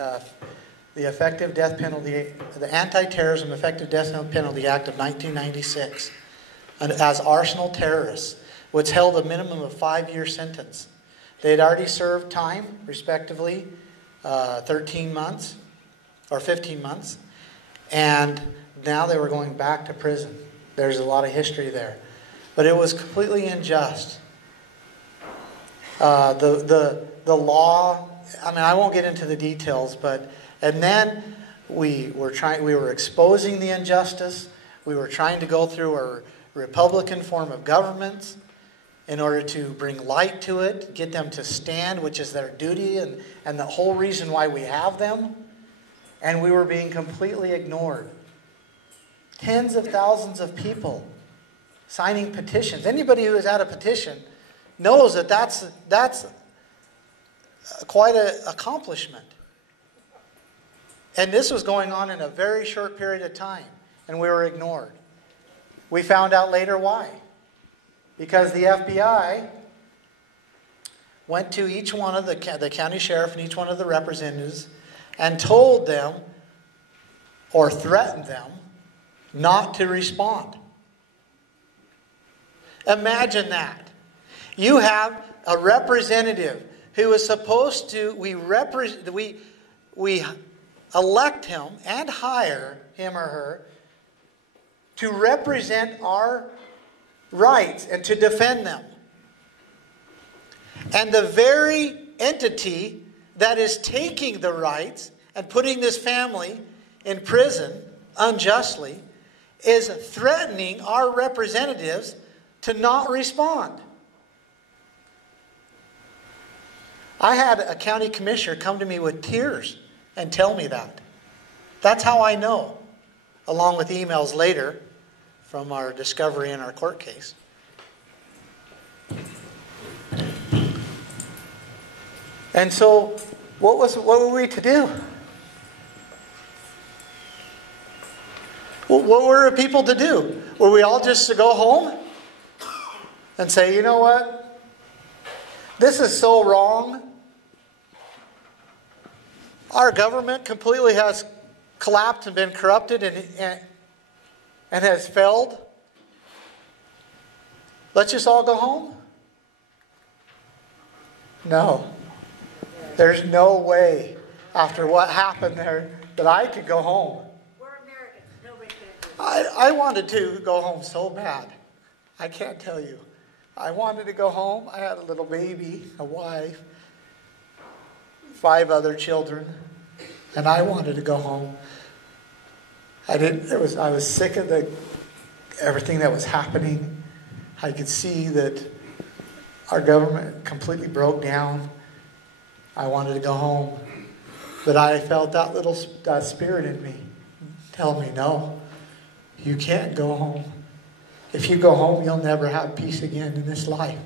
effective death penalty, the Anti-Terrorism Effective Death Penalty Act of 1996, as arsenal terrorists, which held a minimum of 5-year sentence. They had already served time, respectively, 13 months or 15 months, and now they were going back to prison. There's a lot of history there. But it was completely unjust. The law, I mean, I won't get into the details, and then we were exposing the injustice. We were trying to go through a Republican form of government in order to bring light to it, get them to stand, which is their duty and the whole reason why we have them. And we were being completely ignored. Tens of thousands of people signing petitions. Anybody who has had a petition knows that that's quite an accomplishment. And this was going on in a very short period of time, and we were ignored. We found out later why. Because the FBI went to each one of the county sheriff and each one of the representatives and told them or threatened them not to respond. Imagine that. You have a representative who is supposed to, we elect him and hire him or her to represent our rights and to defend them. And the very entity that is taking the rights and putting this family in prison unjustly is threatening our representatives to not respond. I had a county commissioner come to me with tears and tell me that. That's how I know, along with emails later from our discovery in our court case. And so, what were we to do? What were people to do? Were we all just to go home and say, you know what? This is so wrong. Our government completely has collapsed and been corrupted and has failed. Let's just all go home? No. There's no way, after what happened there, that I could go home. We're Americans. Nobody can do it. I wanted to go home so bad. I can't tell you. I wanted to go home. I had a little baby, a wife, 5 other children, and I wanted to go home. I was sick of everything that was happening. I could see that our government completely broke down. I wanted to go home. But I felt that spirit in me tell me, no, you can't go home. If you go home, you'll never have peace again in this life.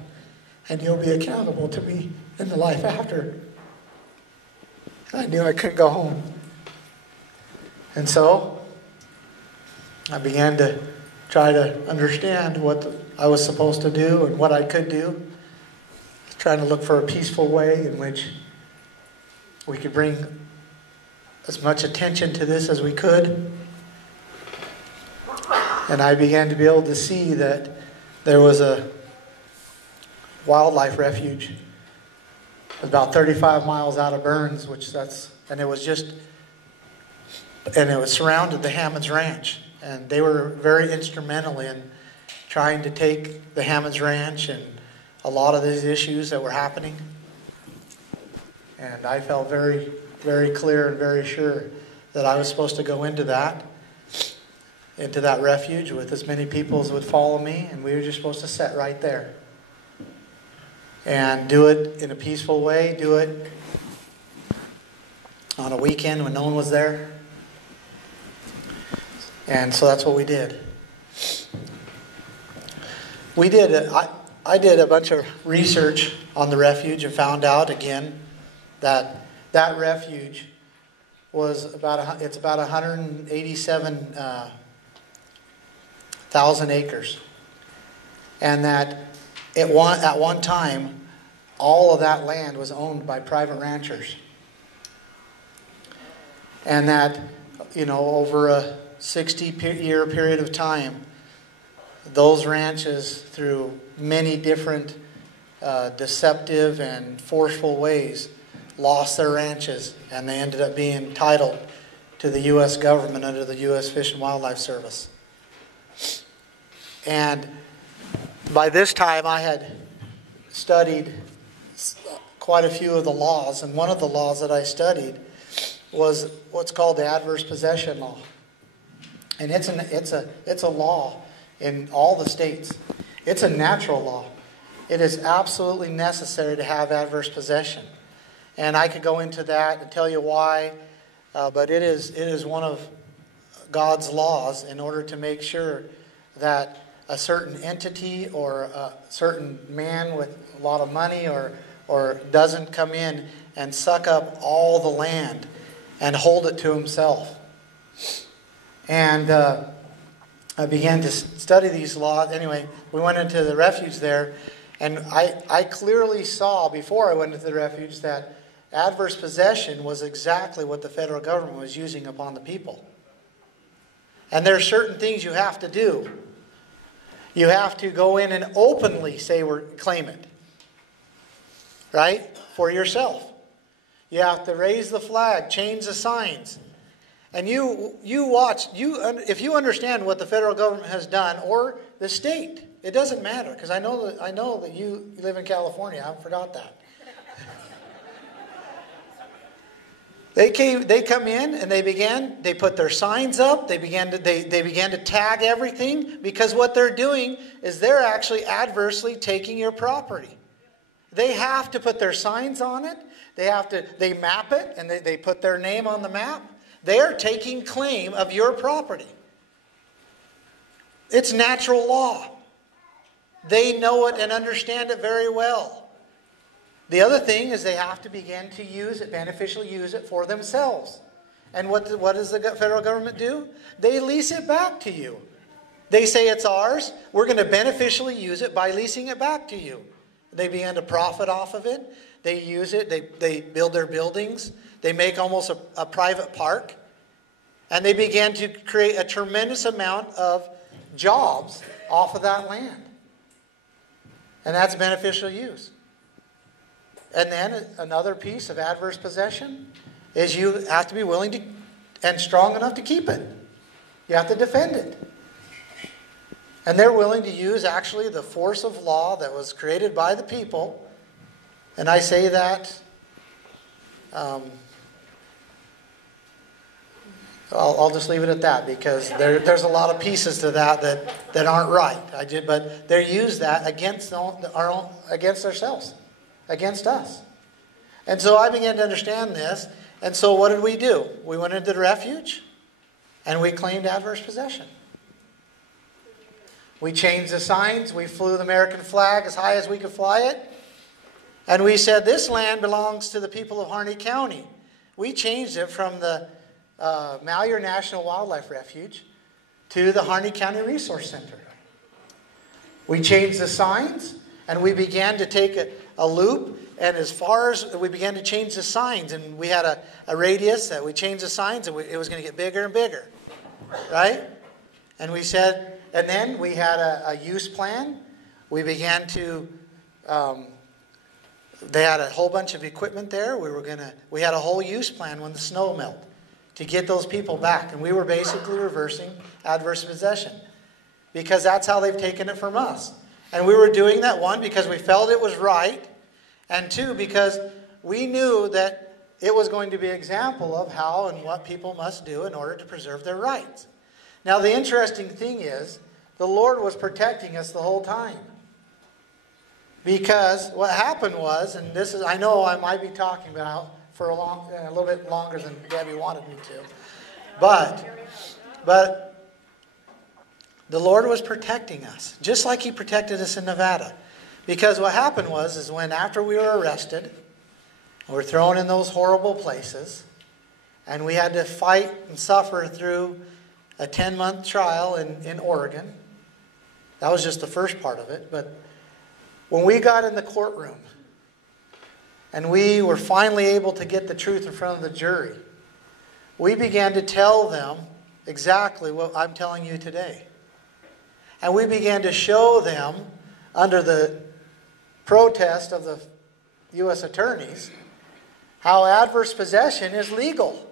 And you'll be accountable to me in the life after. And I knew I couldn't go home. And so I began to try to understand what I was supposed to do and what I could do. Trying to look for a peaceful way in which we could bring as much attention to this as we could. And I began to be able to see that there was a wildlife refuge about 35 miles out of Burns, and it was surrounded the Hammond's Ranch. And they were very instrumental in trying to take the Hammond's Ranch and a lot of these issues that were happening. And I felt very, very clear and very sure that I was supposed to go into that refuge with as many people as would follow me, and we were just supposed to sit right there and do it in a peaceful way, do it on a weekend when no one was there. And so that's what we did. I did a bunch of research on the refuge and found out again that refuge was about 187,000 acres, and that at one time all of that land was owned by private ranchers, and that over a 60-year period of time, those ranches, through many different deceptive and forceful ways, lost their ranches, and they ended up being titled to the U.S. government under the U.S. Fish and Wildlife Service. And by this time, I had studied quite a few of the laws, and one of the laws that I studied was what's called the adverse possession law. And it's a law in all the states. It's a natural law. It is absolutely necessary to have adverse possession. And I could go into that and tell you why, but it is one of God's laws in order to make sure that a certain entity or a certain man with a lot of money or doesn't come in and suck up all the land and hold it to himself. And I began to study these laws. Anyway, we went into the refuge there, and I clearly saw before I went into the refuge that adverse possession was exactly what the federal government was using upon the people. And there are certain things you have to do. You have to go in and openly say claim it. Right? For yourself. You have to raise the flag, change the signs. And you watch, if you understand what the federal government has done, or the state, it doesn't matter, because I know that you live in California. I haven't forgot that. They come in and they put their signs up. They began to tag everything, because what they're doing is they're actually adversely taking your property. They have to put their signs on it. They map it, and they put their name on the map. They are taking claim of your property. It's natural law. They know it and understand it very well. The other thing is they have to begin to beneficially use it for themselves. And what does the federal government do? They lease it back to you. They say it's ours. We're going to beneficially use it by leasing it back to you. They begin to profit off of it. They use it. They build their buildings. They make almost a private park. And they began to create a tremendous amount of jobs off of that land. And that's beneficial use. And then another piece of adverse possession is you have to be willing to and strong enough to keep it. You have to defend it. And they're willing to use actually the force of law that was created by the people. And I say that I'll just leave it at that, because there's a lot of pieces to that aren't right. But they use that against ourselves, against us. And so I began to understand this. And so what did we do? We went into the refuge, and we claimed adverse possession. We changed the signs. We flew the American flag as high as we could fly it. And we said, this land belongs to the people of Harney County. We changed it from the Malheur National Wildlife Refuge to the Harney County Resource Center. We changed the signs, and we began to take a loop, and as far as we began to change the signs, and we had a radius that we changed the signs, and it was going to get bigger and bigger, right? And we said, and then we had a use plan. We began to they had a whole bunch of equipment there. We had a whole use plan when the snow melted to get those people back. And we were basically reversing adverse possession, because that's how they've taken it from us. And we were doing that, one, because we felt it was right, and two, because we knew that it was going to be an example of how and what people must do in order to preserve their rights. Now, the interesting thing is, the Lord was protecting us the whole time. Because what happened was, and this is, I know I might be talking about for a little bit longer than Debbie wanted me to, but the Lord was protecting us, just like He protected us in Nevada. Because what happened was, when after we were arrested, we were thrown in those horrible places, and we had to fight and suffer through a 10-month trial in Oregon. That was just the first part of it. But when we got in the courtroom, and we were finally able to get the truth in front of the jury, we began to tell them exactly what I'm telling you today. And we began to show them, under the protest of the U.S. attorneys, how adverse possession is legal.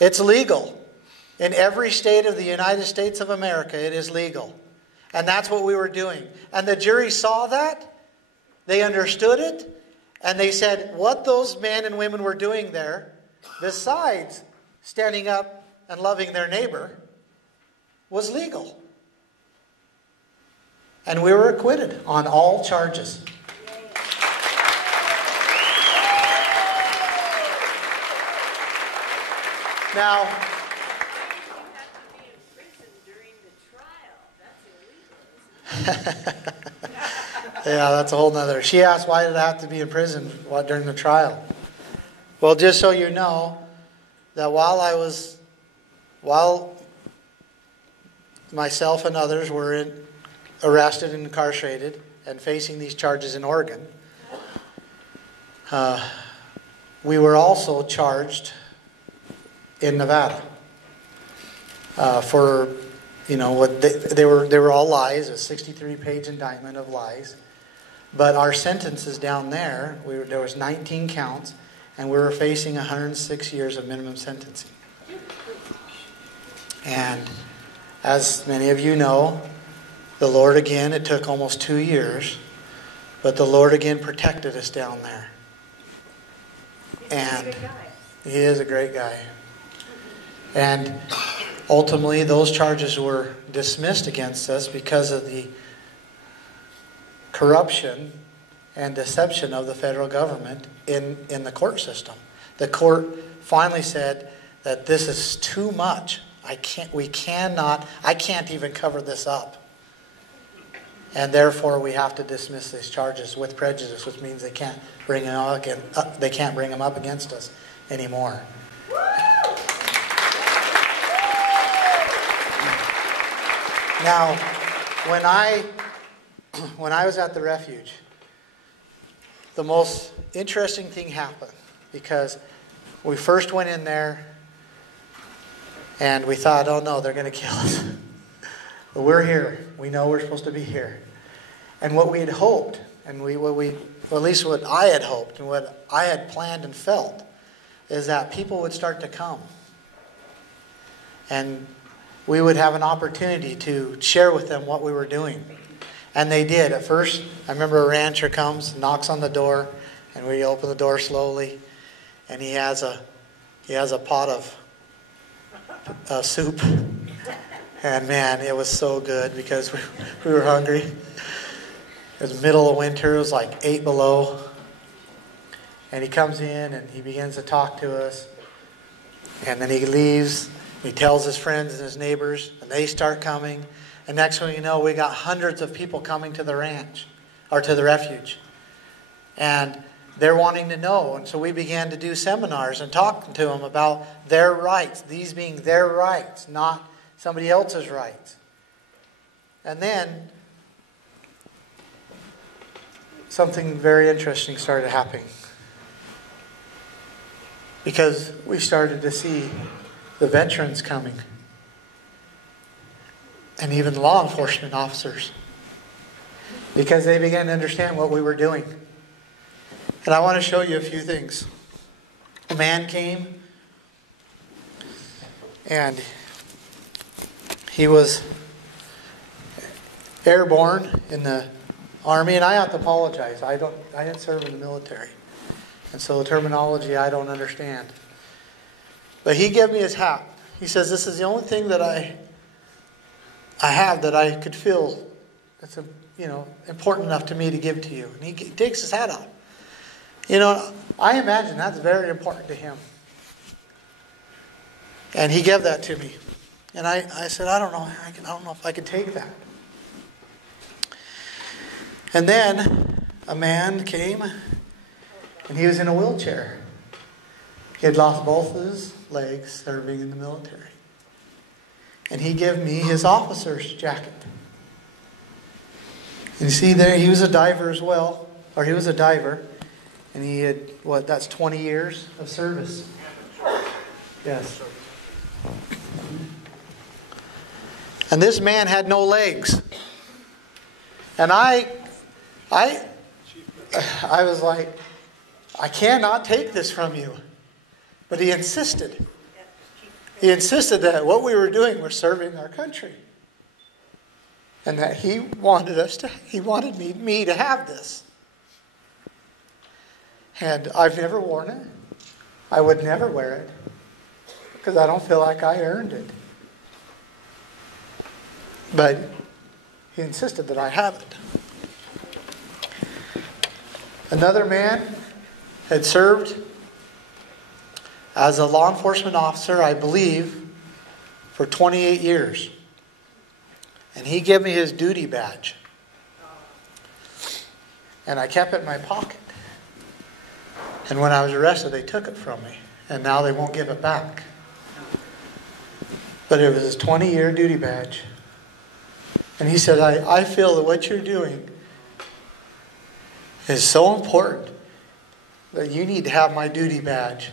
It's legal. In every state of the United States of America, it is legal. And that's what we were doing. And the jury saw that. They understood it. And they said what those men and women were doing there, besides standing up and loving their neighbor, was legal. And we were acquitted on all charges. Now, Yeah, that's a whole nother. She asked, why did I have to be in prison during the trial? Well, just so you know, that while myself and others were arrested and incarcerated and facing these charges in Oregon, we were also charged in Nevada for, what they were all lies, a 63-page indictment of lies. But our sentences down there, there was 19 counts, and we were facing 106 years of minimum sentencing. And as many of you know, the Lord again, it took almost 2 years, but the Lord again protected us down there. And he is a great guy. And ultimately, those charges were dismissed against us because of the corruption and deception of the federal government in the court system. The court finally said that this is too much. I can't even cover this up. And therefore, we have to dismiss these charges with prejudice, which means they can't bring them up against us anymore. Now, when I was at the Refuge, the most interesting thing happened, because we first went in there and we thought, oh no, they're going to kill us. But we're here. We know we're supposed to be here. And what we had hoped, and at least what I had hoped and what I had planned and felt, is that people would start to come. And we would have an opportunity to share with them what we were doing. And they did. At first, I remember a rancher comes, knocks on the door, and we open the door slowly, and he has a pot of soup. And man, it was so good because we were hungry. It was middle of winter. It was like 8 below. And he comes in and he begins to talk to us. And then he leaves. He tells his friends and his neighbors, and they start coming. And next thing you know, we got hundreds of people coming to the ranch, or to the Refuge. And they're wanting to know. And so we began to do seminars and talking to them about their rights. These being their rights, not somebody else's rights. And then something very interesting started happening. Because we started to see the veterans coming. And even law enforcement officers. Because they began to understand what we were doing. And I want to show you a few things. A man came, and he was airborne in the Army, and I have to apologize. I didn't serve in the military. And so the terminology I don't understand. But he gave me his hat. He says, this is the only thing that I have that I could feel that's important enough to me to give to you. And he takes his hat off. I imagine that's very important to him. And he gave that to me. And I said, I don't know if I can take that. And then a man came, and he was in a wheelchair. He had lost both of his legs serving in the military. And he gave me his officer's jacket. And you see there, he was a diver as well. Or he was a diver. And he had, that's 20 years of service. Yes. And this man had no legs. And I was like, I cannot take this from you. But he insisted. He insisted that what we were doing was serving our country. And that he wanted me to have this. And I've never worn it. I would never wear it. Because I don't feel like I earned it. But he insisted that I have it. Another man had served as a law enforcement officer, I believe, for 28 years. And he gave me his duty badge. And I kept it in my pocket. And when I was arrested, they took it from me. And now they won't give it back. But it was his 20-year duty badge. And he said, I feel that what you're doing is so important that you need to have my duty badge.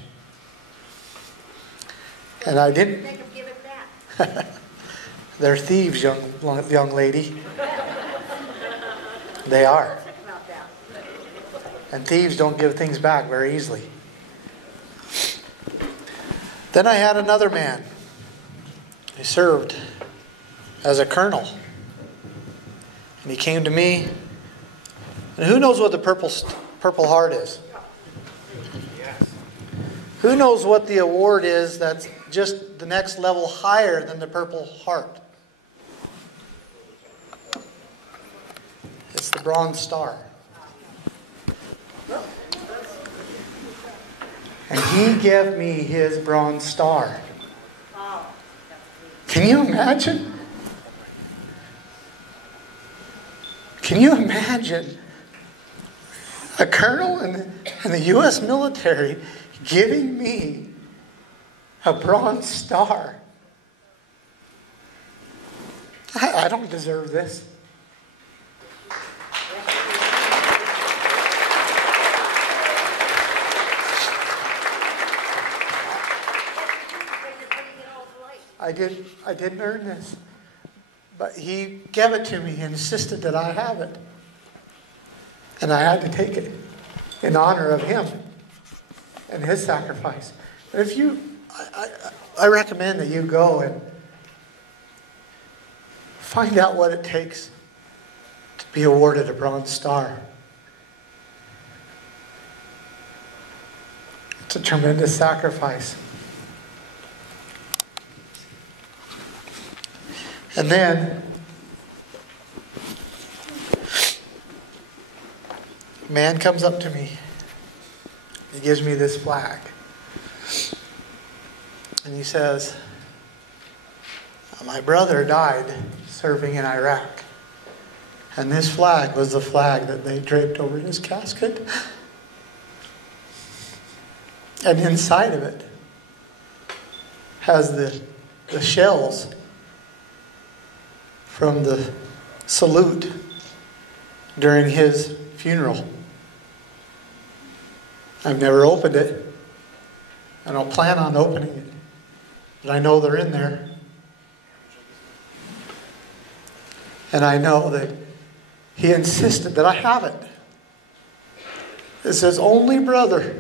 And I didn't. Make them give it back. They're thieves, young lady. They are. About that. And thieves don't give things back very easily. Then I had another man. He served as a colonel. And he came to me. And who knows what the Purple Heart is? Who knows what the award is that's just the next level higher than the Purple Heart? It's the Bronze Star. And he gave me his Bronze Star. Can you imagine? Can you imagine a colonel in the U.S. military giving me a Bronze Star? I don't deserve this. I didn't earn this. But he gave it to me. He insisted that I have it. And I had to take it in honor of him and his sacrifice. But if you, I recommend that you go and find out what it takes to be awarded a Bronze Star. It's a tremendous sacrifice. And then, a man comes up to me. He gives me this flag. And he says, my brother died serving in Iraq. And this flag was the flag that they draped over his casket. And inside of it has the shells from the salute during his funeral. I've never opened it. I don't plan on opening it. But I know they're in there. And I know that he insisted that I have it. It says, only brother.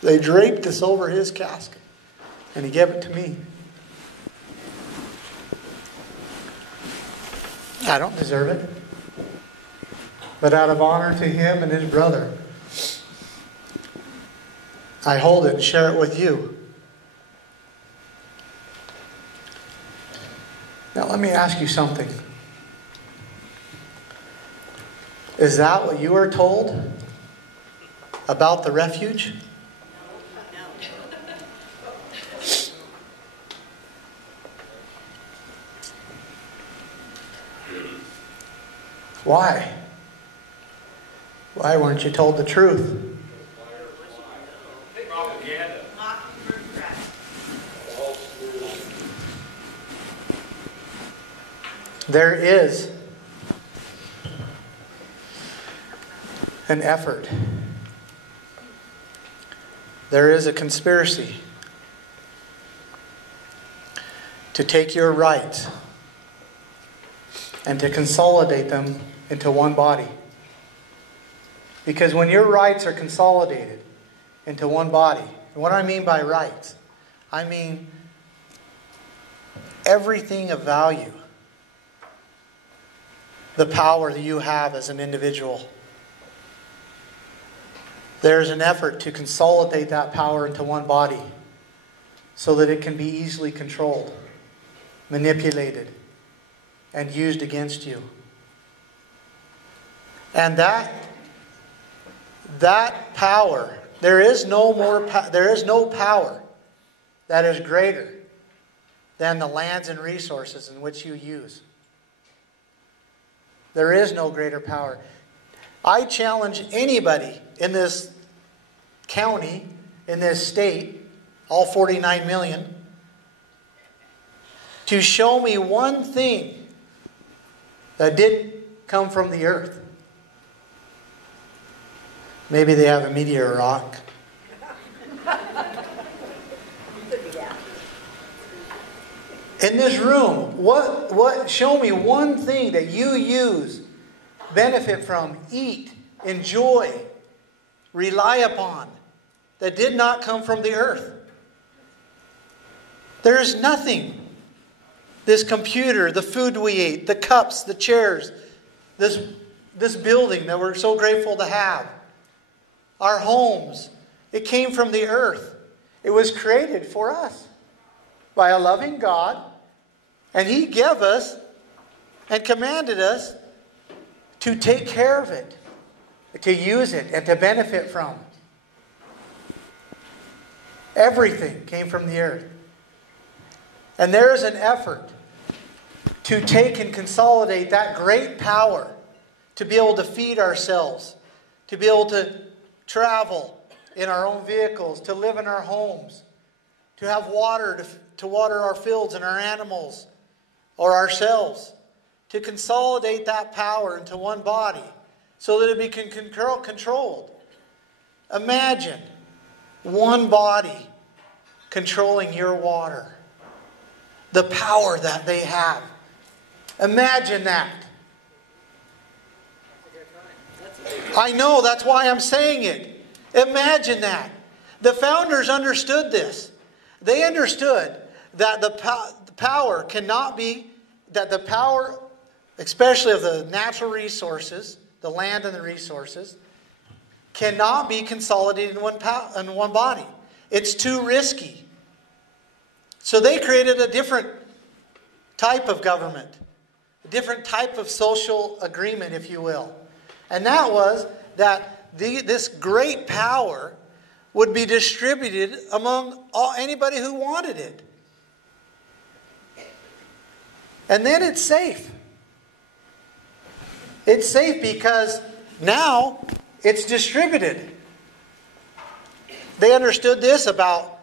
They draped this over his casket. And he gave it to me. I don't deserve it. But out of honor to him and his brother, I hold it and share it with you. Now let me ask you something. Is that what you are told about the refuge? Why? Why weren't you told the truth? There is an effort. There is a conspiracy to take your rights and to consolidate them into one body. Because when your rights are consolidated into one body, and what I mean by rights, I mean everything of value, the power that you have as an individual. There's an effort to consolidate that power into one body so that it can be easily controlled, manipulated, and used against you. And that power, there is no power that is greater than the lands and resources in which you use. There is no greater power. I challenge anybody in this county, in this state, all 49 million, to show me one thing that didn't come from the earth. Maybe they have a meteor rock. In this room, show me one thing that you use, benefit from, eat, enjoy, rely upon, that did not come from the earth. There is nothing. This computer, the food we ate, the cups, the chairs, this building that we're so grateful to have, our homes, it came from the earth. It was created for us by a loving God, and He gave us and commanded us to take care of it, to use it, and to benefit from. Everything came from the earth. And there is an effort to take and consolidate that great power to be able to feed ourselves, to be able to travel in our own vehicles, to live in our homes, to have water to water our fields and our animals or ourselves, to consolidate that power into one body so that it be controlled. Imagine one body controlling your water. The power that they have. Imagine that. I know, that's why I'm saying it. Imagine that. The founders understood this. They understood that the power cannot be, that the power, especially of the natural resources, the land and the resources, cannot be consolidated in one body. It's too risky. So they created a different type of government, a different type of social agreement, if you will. And that was that this great power would be distributed among anybody who wanted it. And then it's safe. It's safe because now it's distributed. They understood this about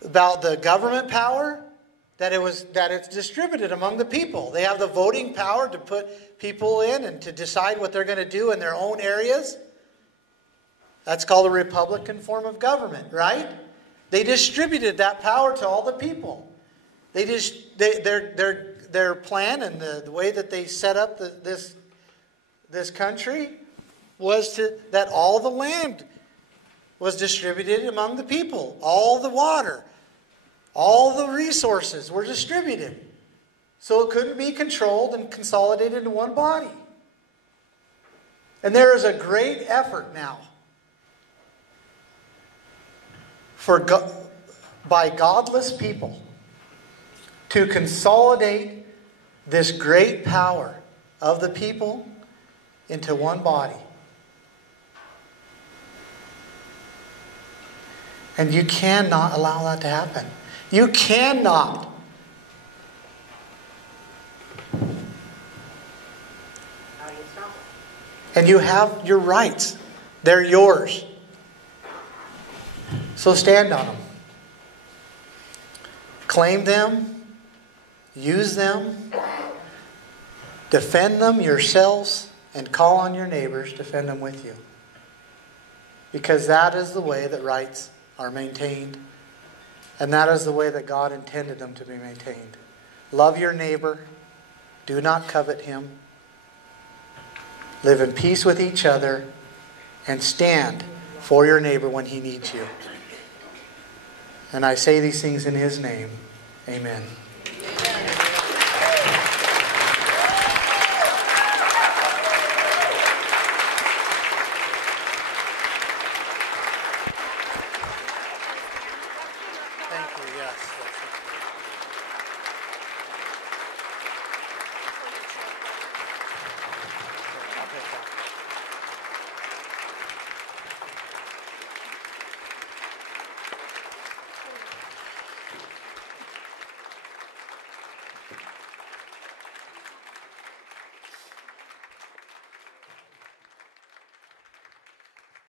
the government power, that it's distributed among the people. They have the voting power to put people in and to decide what they're going to do in their own areas. That's called a Republican form of government, right? They distributed that power to all the people. Their plan and the way that they set up this country was that all the land was distributed among the people. All the water, all the resources were distributed. So it couldn't be controlled and consolidated into one body. And there is a great effort now by godless people to consolidate this great power of the people into one body. And you cannot allow that to happen. You cannot. How do you stop it? And you have your rights. They're yours. So stand on them. Claim them. Use them. Defend them yourselves. And call on your neighbors to defend them with you. Because that is the way that rights are maintained. And that is the way that God intended them to be maintained. Love your neighbor. Do not covet him. Live in peace with each other. And stand for your neighbor when he needs you. And I say these things in his name. Amen.